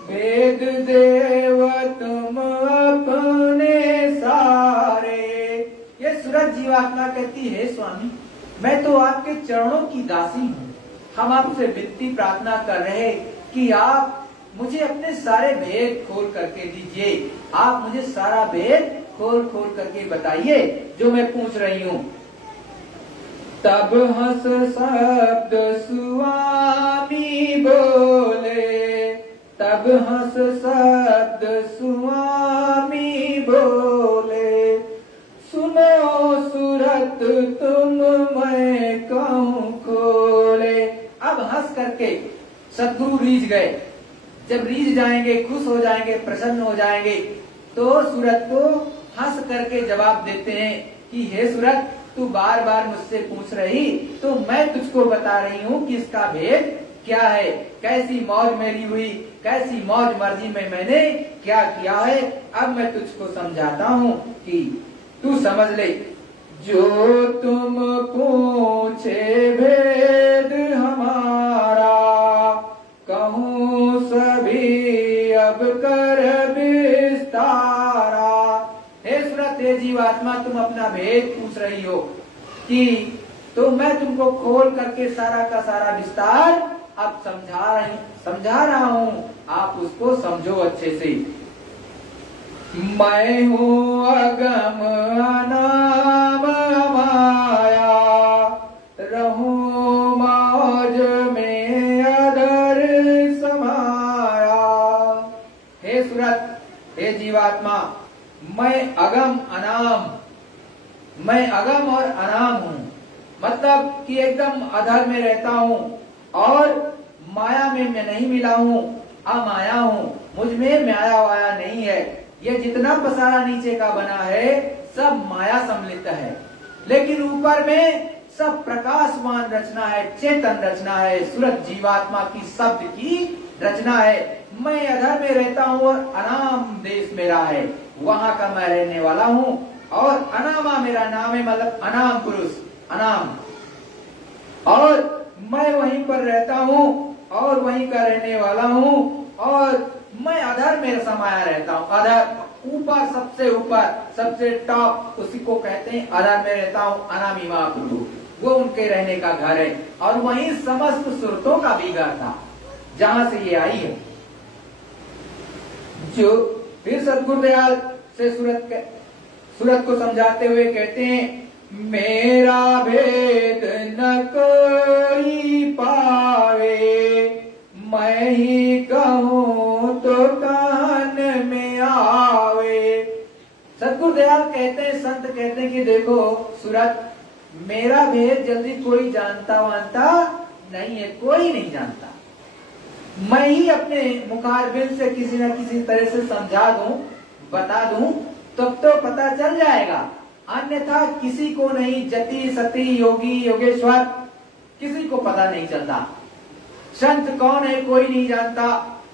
वेद देव तुम अपने सारे। ये सूरज जीवात्मा कहती है स्वामी मैं तो आपके चरणों की दासी हूँ। हम आपसे विनती प्रार्थना कर रहे कि आप मुझे अपने सारे भेद खोल करके दीजिए। आप मुझे सारा भेद खोल खोल करके बताइए जो मैं पूछ रही हूँ। तब हंस शब्द स्वामी बोले, तब हंस शब्द स्वामी बोले, सुनो सूरत तुम मैं कहूँ खोले। अब हंस करके सदगुरु रीझ गए। जब रीझ जाएंगे, खुश हो जाएंगे, प्रसन्न हो जाएंगे तो सूरत को हंस करके जवाब देते हैं कि हे सूरत तू बार बार मुझसे पूछ रही तो मैं तुझको बता रही हूँ कि इसका भेद क्या है, कैसी मौज मेरी हुई, कैसी मौज मर्जी में मैंने क्या किया है। अब मैं तुझको समझाता हूँ कि तू समझ ले। जो तुम पूछे भेद हमारा, कहूँ सभी अब कर विस्तारा। हे सूरत हे जीवात्मा तुम अपना भेद पूछ रही हो कि तो मैं तुमको खोल करके सारा का सारा विस्तार अब समझा रहा हूँ, आप उसको समझो अच्छे से। मैं हूँ अगम अनाम माया, रहूं मौज में अधर समाया। हे सूरत हे जीवात्मा मैं अगम अनाम, मैं अगम और अनाम हूँ, मतलब कि एकदम अधर में रहता हूँ और माया में मैं नहीं मिला हूँ, अमाया हूँ, मुझ में माया वाया नहीं है। ये जितना पसारा नीचे का बना है सब माया सम्मिलित है, लेकिन ऊपर में सब प्रकाशवान रचना है, चेतन रचना है, सूरज जीवात्मा की शब्द की रचना है। मैं अधर में रहता हूँ और अनाम देश मेरा है, वहां का मैं रहने वाला हूँ। और अनामा मेरा नाम है, मतलब अनाम पुरुष, अनाम। और मैं वहीं पर रहता हूँ और वहीं का रहने वाला हूँ। और मैं अधर में समाया रहता हूँ, अधर ऊपर, सबसे ऊपर, सबसे टॉप, उसी को कहते हैं अधर में रहता हूँ। अनामी महाप्रभु वो उनके रहने का घर है और वहीं समस्त सुरतों का भी घर था जहां से ये आई है। जो फिर सदगुरुदयाल से सूरत को समझाते हुए कहते हैं मेरा भेद न कोई पावे, मैं ही कहूँ तो कान में आवे। सदगुरुदयाल कहते हैं, संत कहते हैं कि देखो सूरत मेरा भेद जल्दी कोई जानता वानता नहीं है, कोई नहीं जानता। मैं ही अपने मुखारबिंद से किसी न किसी तरह से समझा दूं, बता दूं, तब तो पता चल जाएगा, अन्यथा किसी को नहीं। जति सती योगी योगेश्वर किसी को पता नहीं चलता। संत कौन है कोई नहीं जानता,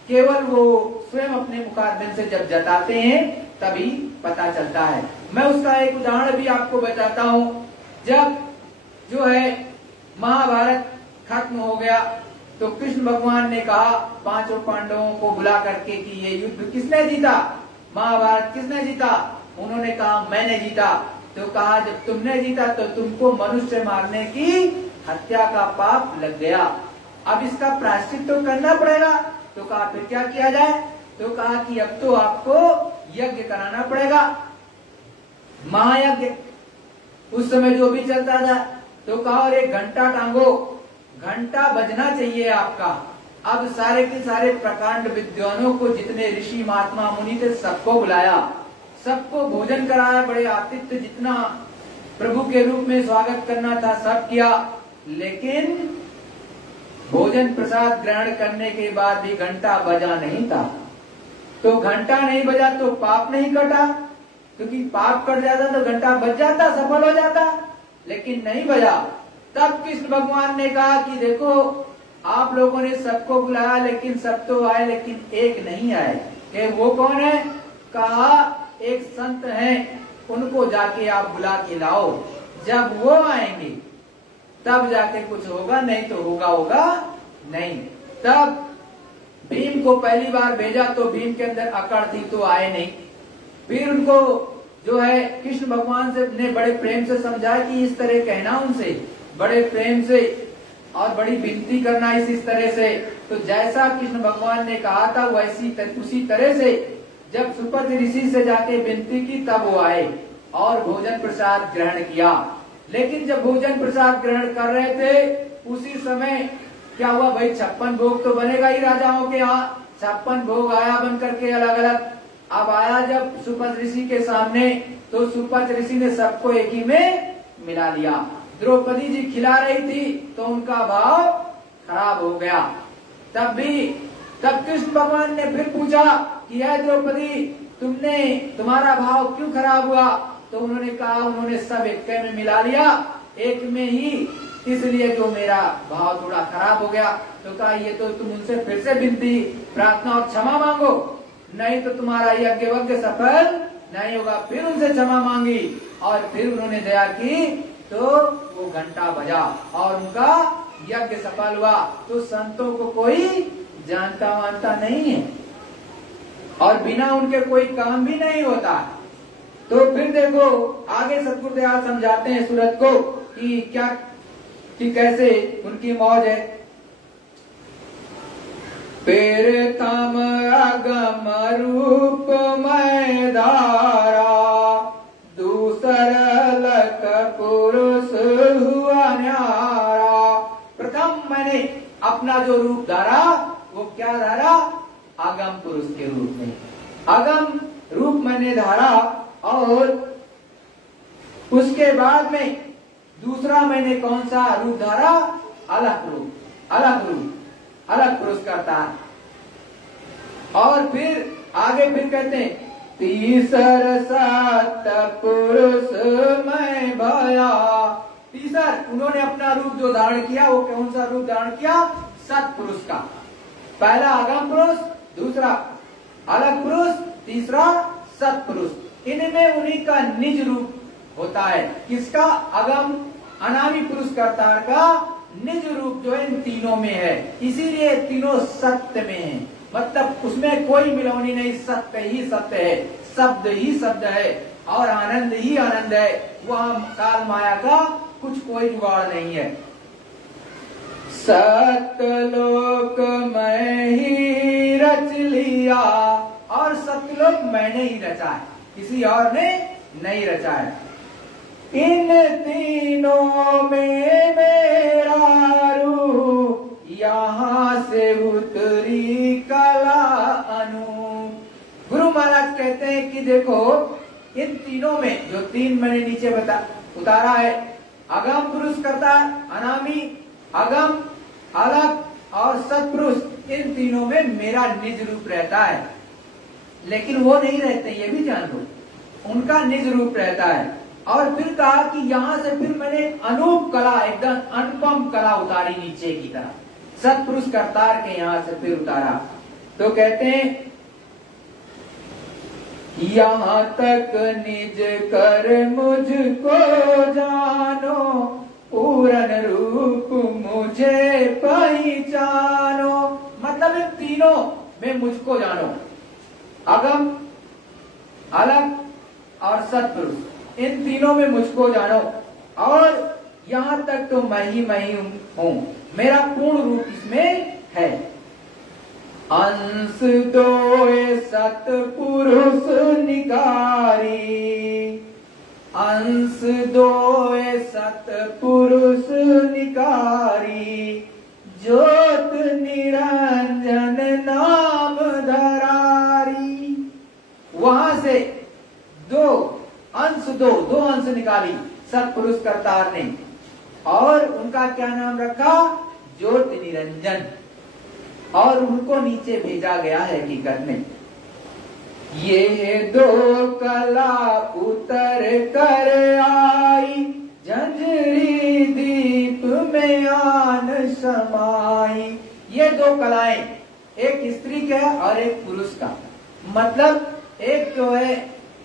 केवल वो स्वयं अपने मुखारबिंद से जब जताते हैं तभी पता चलता है। मैं उसका एक उदाहरण भी आपको बताता हूँ। जब जो है महाभारत खत्म हो गया तो कृष्ण भगवान ने कहा 5 पांडवों को बुला करके कि ये युद्ध किसने जीता, महाभारत किसने जीता? उन्होंने कहा मैंने जीता। तो कहा जब तुमने जीता तो तुमको मनुष्य मारने की हत्या का पाप लग गया, अब इसका प्रायश्चित तो करना पड़ेगा। तो कहा फिर क्या किया जाए? तो कहा कि अब तो आपको यज्ञ कराना पड़ेगा, महायज्ञ। उस समय जो भी चलता था। तो कहा और एक घंटा टांगो, घंटा बजना चाहिए आपका। अब सारे के सारे प्रकांड विद्वानों को, जितने ऋषि महात्मा मुनि थे, सबको बुलाया, सबको भोजन कराया, बड़े आतिथ्य, जितना प्रभु के रूप में स्वागत करना था सब किया। लेकिन भोजन प्रसाद ग्रहण करने के बाद भी घंटा बजा नहीं था। तो घंटा नहीं बजा तो पाप नहीं कटा, क्योंकि पाप कट जाता तो घंटा बज जाता, सफल हो जाता, लेकिन नहीं बजा। तब कृष्ण भगवान ने कहा कि देखो, आप लोगों ने सबको बुलाया, लेकिन सब तो आए, लेकिन एक नहीं आए। कि वो कौन है? कहा एक संत हैं, उनको जाके आप बुला के लाओ, जब वो आएंगे तब जाके कुछ होगा, नहीं तो होगा नहीं। तब भीम को पहली बार भेजा तो भीम के अंदर अकड़ थी तो आए नहीं। फिर उनको जो है कृष्ण भगवान से ने बड़े प्रेम से समझाया कि इस तरह कहना उनसे, बड़े प्रेम से, और बड़ी विनती करना इस तरह से। तो जैसा कृष्ण भगवान ने कहा था वैसी उसी तरह से जब सुपथ ऋषि से जाके विनती की, तब वो आए और भोजन प्रसाद ग्रहण किया। लेकिन जब भोजन प्रसाद ग्रहण कर रहे थे, उसी समय क्या हुआ भाई, 56 भोग तो बनेगा ही राजाओं के यहाँ। 56 भोग आया बन करके अलग अलग। अब आया जब सुपथ ऋषि के सामने, तो सुपथ ऋषि ने सबको एक ही में मिला लिया। द्रौपदी जी खिला रही थी तो उनका भाव खराब हो गया। तब कृष्ण भगवान ने फिर पूछा कि है द्रौपदी, तुम्हारा भाव क्यों खराब हुआ? तो उन्होंने कहा उन्होंने सब एक में मिला लिया, एक में ही, इसलिए जो मेरा भाव थोड़ा खराब हो गया। तो कहा ये तो तुम उनसे फिर से विनती, प्रार्थना और क्षमा मांगो, नहीं तो तुम्हारा यज्ञ वज्ञ सफल नहीं होगा। फिर उनसे क्षमा मांगी और फिर उन्होंने दया की, तो वो घंटा बजा और उनका यज्ञ सफल हुआ। तो संतों को कोई जानता मानता नहीं है और बिना उनके कोई काम भी नहीं होता। तो फिर देखो आगे सतगुरुदेव समझाते हैं सूरत को कि क्या, कि कैसे उनकी मौज है। फिर तम अगम रूप में धारा, दूसर लक पुरुष हुआ न्यारा। प्रथम मैंने अपना जो रूप धारा, वो क्या धारा? अगम पुरुष के रूप में अगम रूप मैंने धारा, और उसके बाद में दूसरा मैंने कौन सा रूप धारा? अलग रूप, अलग पुरुष करता है। और फिर आगे फिर कहते हैं तीसर सत पुरुष मैं भया। तीसर उन्होंने अपना रूप जो धारण किया, वो कौन सा रूप धारण किया? सत्पुरुष का। पहला अगम पुरुष, दूसरा अलग पुरुष, तीसरा सत्पुरुष। इनमें उन्हीं का निज रूप होता है। किसका? अगम अनामी पुरुष कर्ता का निज रूप जो है इन तीनों में है, इसीलिए तीनों सत्य में है। मतलब उसमें कोई मिलौनी नहीं, सत्य ही सत्य है, शब्द ही शब्द है और आनंद ही आनंद है। वहां काल माया का कुछ कोई जुगाड़ नहीं है। सत्यलोक मैं ही रच लिया, और सत्यलोक मैंने ही रचा है, किसी और ने नहीं रचा है। इन तीनों में मेरा रूप, यहाँ से उतरी कला अनु। गुरु महाराज कहते हैं कि देखो इन तीनों में, जो तीन मैंने नीचे उतारा है, अगम पुरुष करता, अनामी, अगम, अलग और सत्पुरुष, इन तीनों में मेरा निज रूप रहता है। लेकिन वो नहीं रहते, ये भी जान लो, उनका निज रूप रहता है। और फिर कहा कि यहां से फिर मैंने अनूप कला, एकदम अनुपम कला उतारी नीचे की तरफ, सत्पुरुष करतार के यहां से फिर उतारा। तो कहते हैं यहाँ तक निज कर मुझको जानो, पूर्ण रूप मुझे पहचानो। मतलब इन तीनों में मुझको जानो, अगम, अलग और सत्पुरुष, इन तीनों में मुझको जानो। और यहाँ तक तो मैं ही हूँ, मेरा पूर्ण रूप इसमें है। अंश दोए सतपुरुष निकारी, अंश दोए सतपुरुष निकारी, ज्योत निरंजन नाम धरारी। वहां से दो अंश निकाली सतपुरुष करतार ने, और उनका क्या नाम रखा? ज्योति निरंजन। और उनको नीचे भेजा गया है हकीकत में। ये दो कला उतर कर आई, झंझरी दीप में आन समाई। ये दो कलाएं, एक स्त्री का और एक पुरुष का, मतलब एक जो है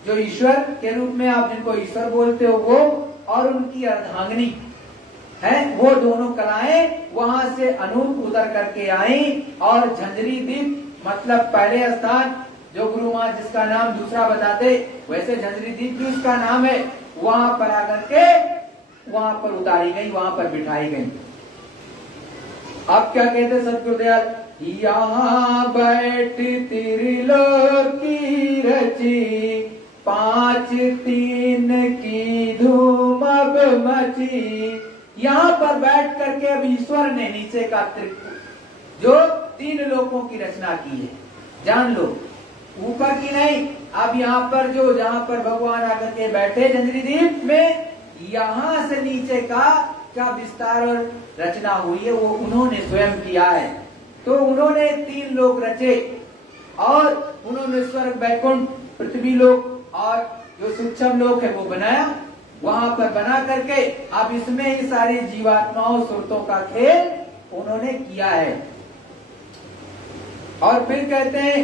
जो ईश्वर के रूप में आप जिनको ईश्वर बोलते हो वो, और उनकी अर्धांगिनी है, वो दोनों कलाएं वहां से अनूप उतर करके आई। और झंझरी दीप मतलब पहले स्थान, जो गुरु महाराज जिसका नाम दूसरा बताते, वैसे झंझरी दीप भी उसका नाम है, वहां पर आकर के वहां पर उतारी गई, वहां पर बिठाई गई। अब क्या कहते सतगुरुदयाल? यहाँ बैठ त्रिलोकी रची, 5-3 की धूम अब मची। यहाँ पर बैठ करके अब ईश्वर ने नीचे का जो 3 लोकों की रचना की है, जान लो, ऊपर की नहीं। अब यहाँ पर जो जहाँ पर भगवान आकर के बैठे झंझरी दीप में, यहाँ से नीचे का क्या विस्तार और रचना हुई है वो उन्होंने स्वयं किया है। तो उन्होंने 3 लोक रचे, और उन्होंने स्वर्ग, बैकुंठ, पृथ्वी लोक और जो सूक्ष्म लोक है वो बनाया। वहां पर बना करके अब इसमें ही सारी जीवात्माओं सुरतों का खेल उन्होंने किया है। और फिर कहते हैं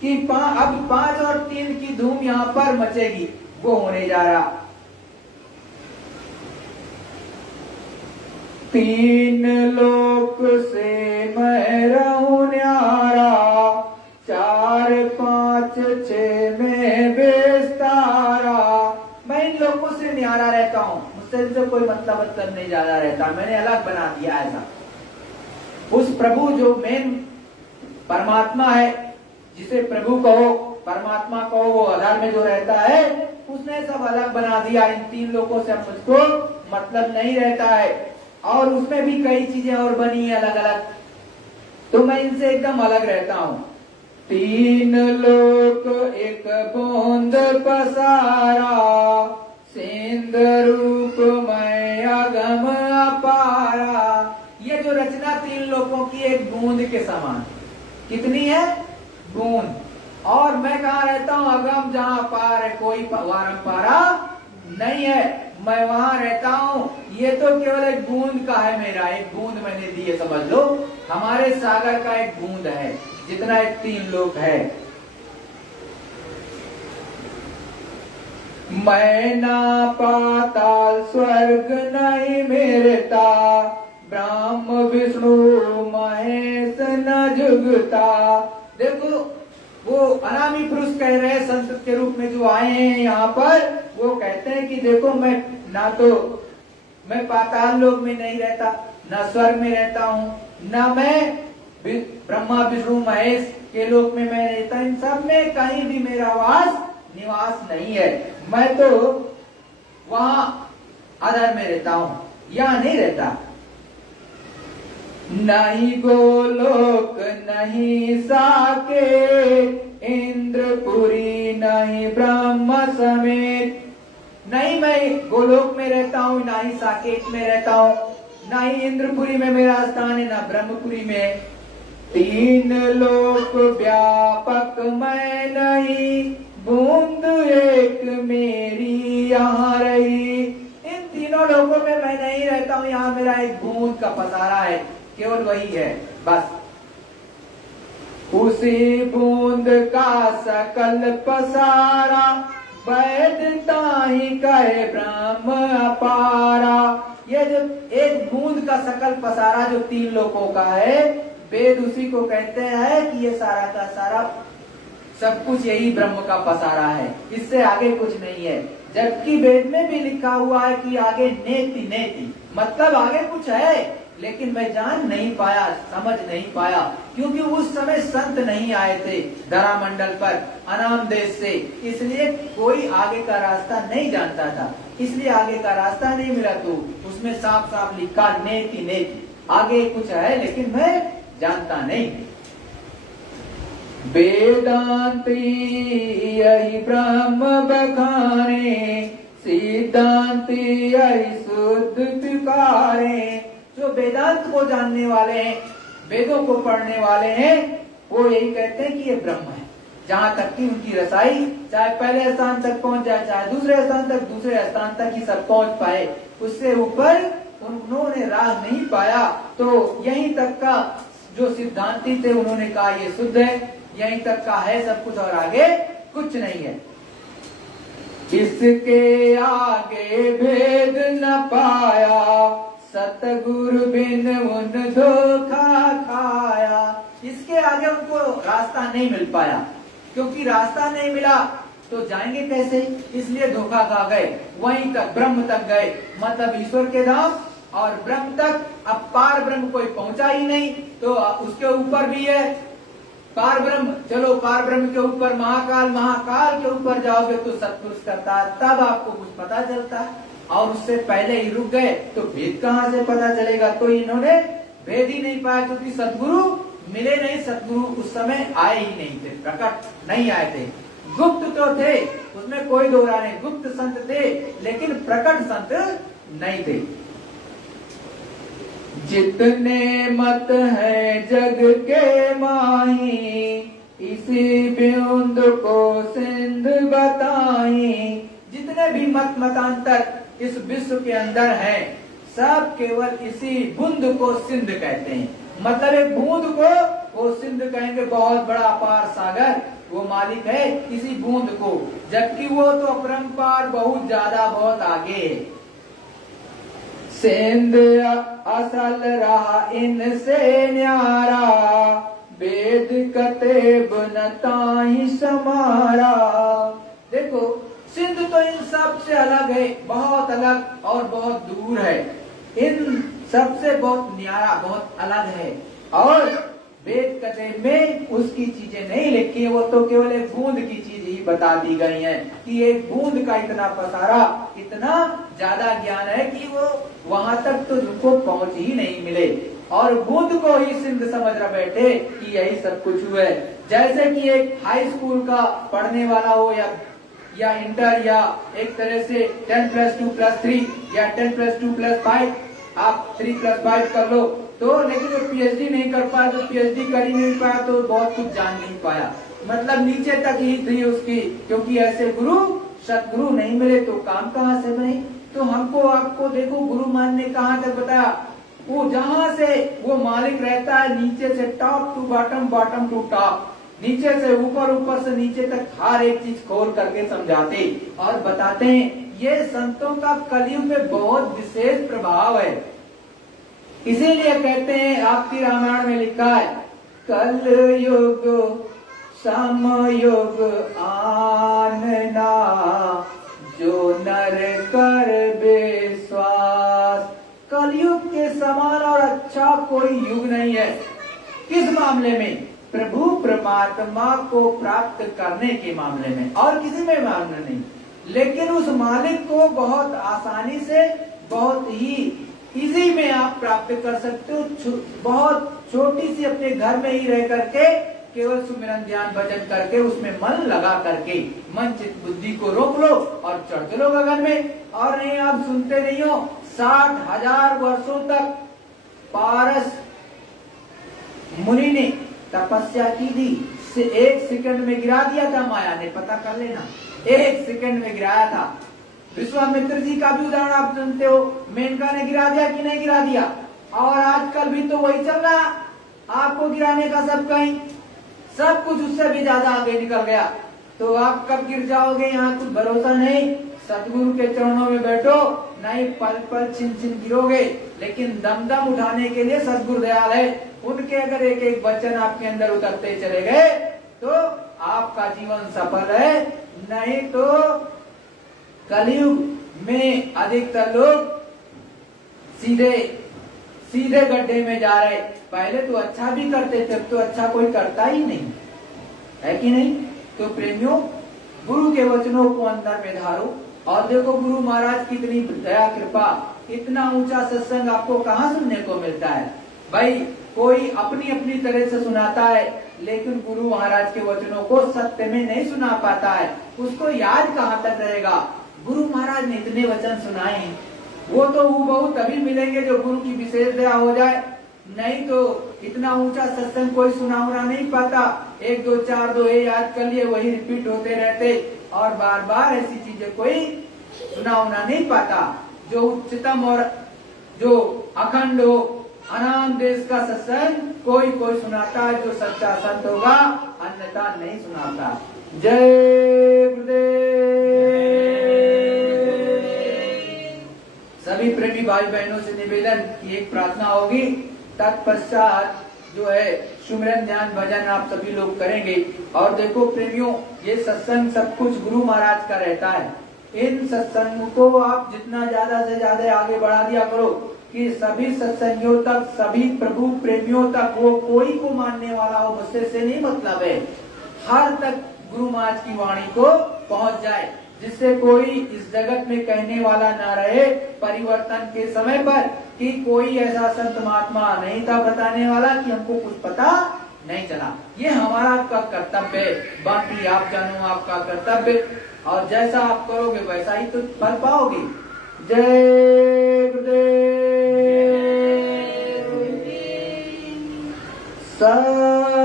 कि अब 5 और 3 की धूम यहाँ पर मचेगी, वो होने जा रहा। 3 लोक से मैं रहूं न्यारा, 4, 5, 6 में बेस्तारा। मैं इन लोगों से न्यारा रहता हूँ, मुझसे इनसे कोई मतलब नहीं ज्यादा रहता, मैंने अलग बना दिया ऐसा। उस प्रभु जो मेन परमात्मा है, जिसे प्रभु कहो, परमात्मा कहो, वो आधार में जो रहता है, उसने सब अलग बना दिया। इन 3 लोगों से मुझको मतलब नहीं रहता है, और उसमें भी कई चीजें और बनी है अलग अलग, तो मैं इनसे एकदम अलग रहता हूँ। 3 लोक एक बूंद पसारा, सिंध रूप मैं अगम अपारा। ये जो रचना 3 लोकों की एक बूंद के समान, कितनी है? बूंद। और मैं कहाँ रहता हूँ? अगम, जहाँ पार है, कोई वारंपारा नहीं है, मैं वहां रहता हूँ। ये तो केवल एक बूंद का है मेरा, एक बूंद मैंने दी है, समझ लो, हमारे सागर का एक बूंद है, जितना एक 3 लोक है। मैं ना पाताल स्वर्ग नहीं मिलता, ब्रह्म विष्णु महेश न जुगता। देखो वो अनामी पुरुष कह रहे हैं, संत के रूप में जो आए हैं यहाँ पर, वो कहते हैं कि देखो मैं ना तो मैं पाताल लोक में नहीं रहता, न स्वर्ग में रहता हूँ, न मैं ब्रह्मा विष्णु महेश के लोक में मैं रहता, इन सब में कहीं भी मेरा निवास नहीं है। मैं तो वहां आधार में रहता हूँ, यहाँ नहीं रहता। नहीं गोलोक नहीं साके, इंद्रपुरी नहीं ब्रह्म समेत। नहीं मैं गोलोक में रहता हूँ, ना ही साकेत में रहता हूँ, ना ही इंद्रपुरी में मेरा स्थान है, ना ब्रह्मपुरी में। 3 लोक व्यापक मैं नहीं, बूंद एक मेरी यहाँ रही। इन 3 लोकों में मैं नहीं रहता हूँ, यहाँ मेरा एक बूंद का पसारा है, केवल वही है बस। उसी बूंद का सकल पसारा, वैधता ही कहे ब्रह्म अपारा। ये जो एक बूंद का सकल पसारा जो 3 लोकों का है, वेद उसी को कहते हैं कि ये सारा का सारा सब कुछ यही ब्रह्म का पसारा है, इससे आगे कुछ नहीं है। जबकि वेद में भी लिखा हुआ है कि आगे नेति नेति, मतलब आगे कुछ है, लेकिन मैं जान नहीं पाया, समझ नहीं पाया, क्योंकि उस समय संत नहीं आए थे धरा मंडल पर अनाम देश से, इसलिए कोई आगे का रास्ता नहीं जानता था, इसलिए आगे का रास्ता नहीं मिला। तो उसमें साफ साफ लिखा नेति नेति, आगे कुछ है लेकिन मैं जानता नहीं। वेदांती यही ब्रह्म बखाने, सिद्धांती यही शुद्ध पुकारे। जो वेदांत को जानने वाले हैं, वेदों को पढ़ने वाले हैं, वो यही कहते हैं कि ये ब्रह्म है। जहाँ तक कि उनकी रसाई चाहे पहले स्थान तक पहुंच जाए, चाहे दूसरे स्थान तक, दूसरे स्थान तक ही सब पहुंच पाए, उससे ऊपर उन्होंने राह नहीं पाया। तो यहीं तक का जो सिद्धांती थे उन्होंने कहा ये शुद्ध है, यहीं तक का है सब कुछ और आगे कुछ नहीं है। इसके आगे भेद न पाया, सतगुरु बिन उन धोखा खाया। इसके आगे उनको रास्ता नहीं मिल पाया, क्योंकि रास्ता नहीं मिला तो जाएंगे कैसे, इसलिए धोखा खा गए, वहीं तक ब्रह्म तक गए, मतलब ईश्वर के धाम और ब्रह्म तक। अब पार ब्रह्म कोई पहुंचा ही नहीं, तो उसके ऊपर भी है पार ब्रह्म। चलो पार ब्रह्म के ऊपर महाकाल, महाकाल के ऊपर जाओगे तो सत्पुरुष करता है, तब आपको कुछ पता चलता है, और उससे पहले ही रुक गए तो भेद कहाँ से पता चलेगा। तो इन्होंने भेद ही नहीं पाया, क्योंकि सद्गुरु मिले नहीं, सद्गुरु उस समय आए ही नहीं थे, प्रकट नहीं आए थे। गुप्त तो थे, उसमें कोई दो राय नहीं, गुप्त संत थे, लेकिन प्रकट संत नहीं थे। जितने मत है जग के माही, इसी बिंद को सिंध बताई। जितने भी मत मतांतर इस विश्व के अंदर है, सब केवल इसी बूंद को सिंध कहते हैं। मतलब एक बूंद को वो सिंध कहेंगे, बहुत बड़ा अपार सागर, वो मालिक है इसी बूंद को, जबकि वो तो अपरंपार बहुत ज्यादा बहुत आगे है। सिंध असल रहा इनसे न्यारा, वेद कतेब न ताहि समारा। देखो सिंध तो इन सब से अलग है, बहुत अलग और बहुत दूर है, इन सबसे बहुत न्यारा, बहुत अलग है। और वेद कतेब में उसकी चीजें नहीं लिखी, वो तो केवल एक बूंद की चीज ही बता दी गई है कि एक बूंद का इतना पसारा, इतना ज्यादा ज्ञान है कि वो वहां तक तो उनको पहुंच ही नहीं मिले, और बूंद को ही सिंध समझ रहे बैठे कि यही सब कुछ हुआ है। जैसे कि एक हाई स्कूल का पढ़ने वाला हो या इंटर, या एक तरह से 10+2+3 या 10+2+5, आप 3+5 कर लो तो, लेकिन वो पीएचडी नहीं कर पाया तो पीएचडी कर ही नहीं पाया तो बहुत कुछ जान नहीं पाया, मतलब नीचे तक ही थी उसकी, क्योंकि ऐसे गुरु सतगुरु नहीं मिले तो काम कहाँ से बने। तो हमको आपको देखो गुरु मान ने कहाँ तक बताया, वो जहाँ से वो मालिक रहता है, नीचे से top to bottom, bottom to top, नीचे से ऊपर, ऊपर से नीचे तक हर एक चीज खोल करके समझाते और बताते हैं। ये संतों का कलयुग में बहुत विशेष प्रभाव है, इसीलिए कहते हैं, आपकी रामायण में लिखा है, कल युग समयुग आनना, जो नर कर विश्वास। कलयुग के समान और अच्छा कोई युग नहीं है। किस मामले में? प्रभु परमात्मा को प्राप्त करने के मामले में, और किसी में मामले नहीं। लेकिन उस मालिक को बहुत आसानी से, बहुत ही इजी में आप प्राप्त कर सकते हो। बहुत छोटी सी अपने घर में ही रह करके केवल सुमिरन ध्यान भजन करके उसमें मन लगा करके मन चित्त बुद्धि को रोक लो और चढ़ चलो गगन में। और नहीं आप सुनते नहीं हो, 60,000 वर्षों तक पारस मुनि ने तपस्या की थी, से 1 सेकंड में गिरा दिया था माया ने, पता कर लेना, 1 सेकंड में गिराया था। विश्वामित्र जी का भी उदाहरण आप सुनते हो, मेनका ने गिरा दिया कि नहीं गिरा दिया। और आजकल भी तो वही चल रहा, आपको गिराने का सब कहीं, सब कुछ उससे भी ज्यादा आगे निकल गया। तो आप कब गिर जाओगे, यहाँ कुछ भरोसा नहीं। सतगुरु के चरणों में बैठो, नहीं पल पल छिन छिन गिरोगे, लेकिन दम दम उठाने के लिए सतगुरु दयाल है। उनके अगर एक एक वचन आपके अंदर उतरते चले गए तो आपका जीवन सफल है, नहीं तो कलयुग में अधिकतर लोग सीधे गड्ढे में जा रहे। पहले तो अच्छा भी करते थे, अब तो अच्छा कोई करता ही नहीं है कि नहीं। तो प्रेमियों, गुरु के वचनों को अंदर में धारो और देखो गुरु महाराज की इतनी दया कृपा, इतना ऊंचा सत्संग आपको कहाँ सुनने को मिलता है भाई। कोई अपनी अपनी तरह से सुनाता है, लेकिन गुरु महाराज के वचनों को सत्य में नहीं सुना पाता है, उसको याद कहाँ तक रहेगा। गुरु महाराज ने इतने वचन सुनाए हैं, वो तो हूबहू तभी मिलेंगे जो गुरु की विशेष दया हो जाए, नहीं तो इतना ऊंचा सत्संग कोई सुना नहीं पाता। 1 2 4 2 ये याद कर लिए, वही रिपीट होते रहते और बार बार ऐसी चीजें कोई सुना नहीं पाता। जो उच्चतम और जो अखंड हो, अनाम देश का सत्संग कोई सुनाता है जो सच्चा संत होगा, अन्यथा नहीं सुनाता। जय गुरुदेव। सभी प्रेमी भाई बहनों से निवेदन की एक प्रार्थना होगी, तत्पश्चात जो है सुमिरन ध्यान भजन आप सभी लोग करेंगे। और देखो प्रेमियों, ये सत्संग सब कुछ गुरु महाराज का रहता है। इन सत्संग को आप जितना ज्यादा से ज्यादा आगे बढ़ा दिया करो कि सभी सत्संगियों तक, सभी प्रभु प्रेमियों तक, वो कोई को मानने वाला हो, मुझसे से नहीं मतलब है, हर तक गुरु महाराज की वाणी को पहुंच जाए, जिससे कोई इस जगत में कहने वाला ना रहे परिवर्तन के समय पर कि कोई ऐसा संत महात्मा नहीं था बताने वाला कि हमको कुछ पता नहीं चला। ये हमारा का कर्तव्य है, बाकी आप जानो आपका कर्तव्य, और जैसा आप करोगे वैसा ही तो फल पाओगे। जय गुरुदेव।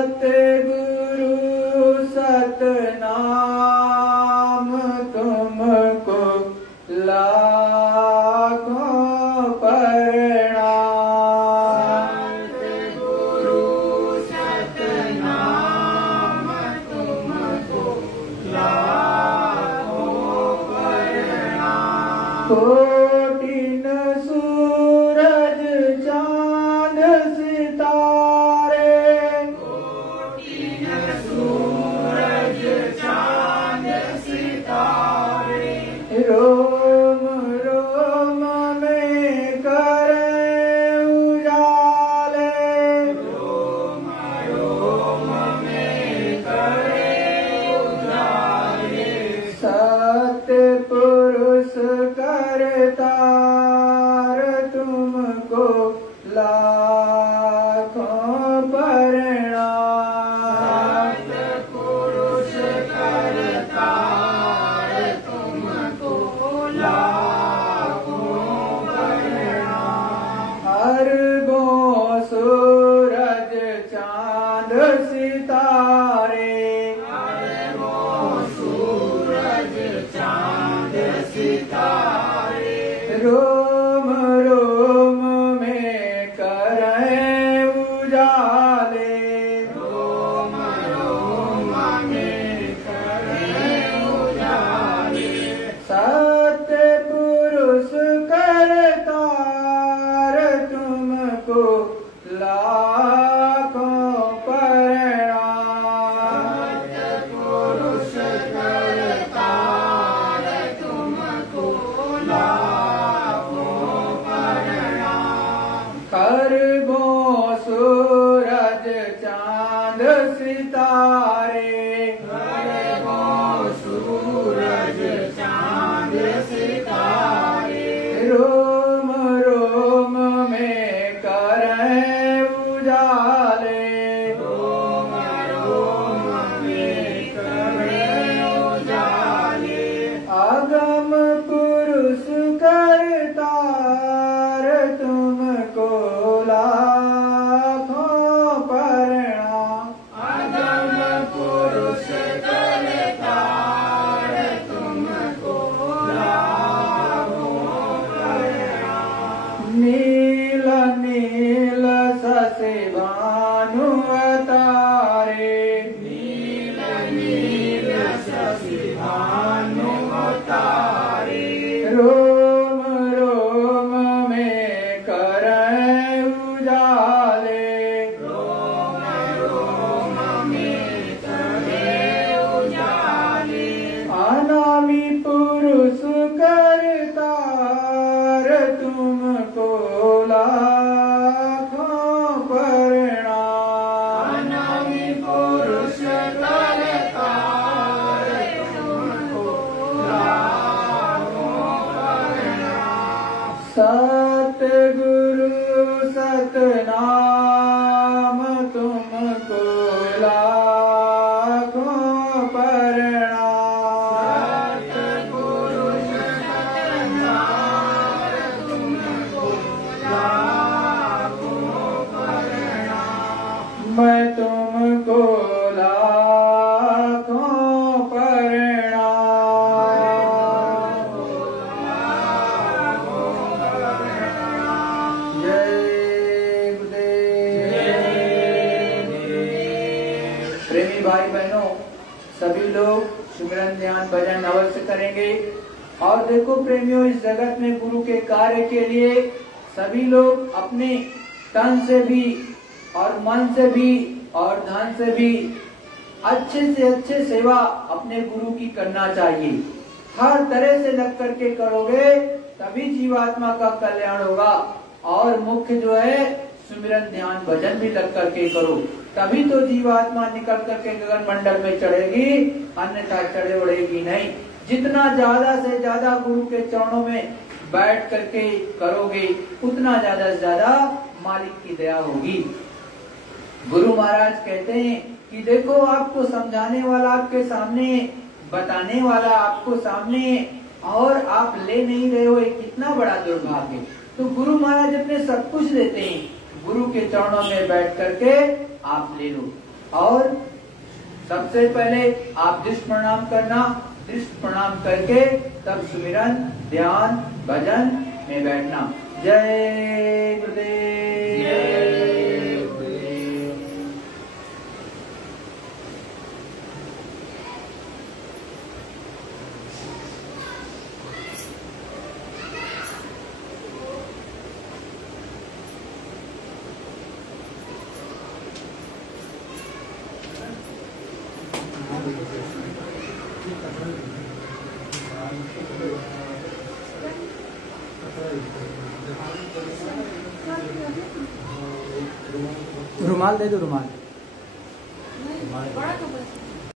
सतगुरु सतनाम तुमको लाखों प्रणाम। सतगुरु सतनाम तुमको लाखों प्रणाम। कोटिन सूरज चांद सितारे, कोटिन सूरज चांद सितारे, रोम रोम में करे उजाले, रोम रोम में करे उजाले। सतपुरुष करतार तुमको लाखों प्रणाम। सतपुरुष करतार तुमको लाखों प्रणाम। अरबों सूरज चांद सितारे, अरबों सूरज चांद सितारे, रोम रोम में करे उजाले, रोम रोम में करे उजाले। सतपुरुष करतार तुमको लाखों प्रणाम। सतपुरुष करतार तुमको लाखों प्रणाम। अरबों सूरज चांद सितारे, अरबों सूरज चांद सितारे, रोम रोम में करे उजाले, रोम रोम में करे उजाले। आगम पुरुष करतार तुमको लाखों प्रणाम। आगम पुरुष करतार तुमको लाखों प्रणाम। नील नील शशि भानु अवतारे, नील नील शशि भानु अवतारे, रोम रोम में करे सतनाम तुमको लाखों प्रणाम। सतगुरु सतनाम तुमको लाखों प्रणाम। मैं तुमको लाखों प्रणाम। जय गुरुदेव। प्रेमी भाई बहनों, सभी लोग सुमिरन ध्यान भजन अवश्य करेंगे। और देखो प्रेमियों, इस जगत में गुरु के कार्य के लिए सभी लोग अपने तन से भी और मन से भी और धन से भी अच्छे से अच्छे सेवा अपने गुरु की करना चाहिए। हर तरह से लग करके करोगे तभी जीवात्मा का कल्याण होगा। और मुख्य जो है सुमिरन ध्यान भजन भी लग करके करो, तभी तो जीवात्मा निकल करके गगन मंडल में चढ़ेगी, अन्यथा चढ़े उड़ेगी नहीं। जितना ज्यादा से ज्यादा गुरु के चरणों में बैठ करके करोगे उतना ज्यादा से ज्यादा मालिक की दया होगी। गुरु महाराज कहते हैं कि देखो, आपको समझाने वाला आपके सामने, बताने वाला आपको सामने, और आप ले नहीं रहे हो, ये कितना बड़ा दुर्भाग्य। तो गुरु महाराज अपने सब कुछ देते हैं, गुरु के चरणों में बैठ करके आप ले लो। और सबसे पहले आप दृष्ट प्रणाम करना, दृष्ट प्रणाम करके तब सुमिरन ध्यान भजन में बैठना। जय गुरुदेव। रुमाल दे दो, रुमाल। बड़ा कपड़ा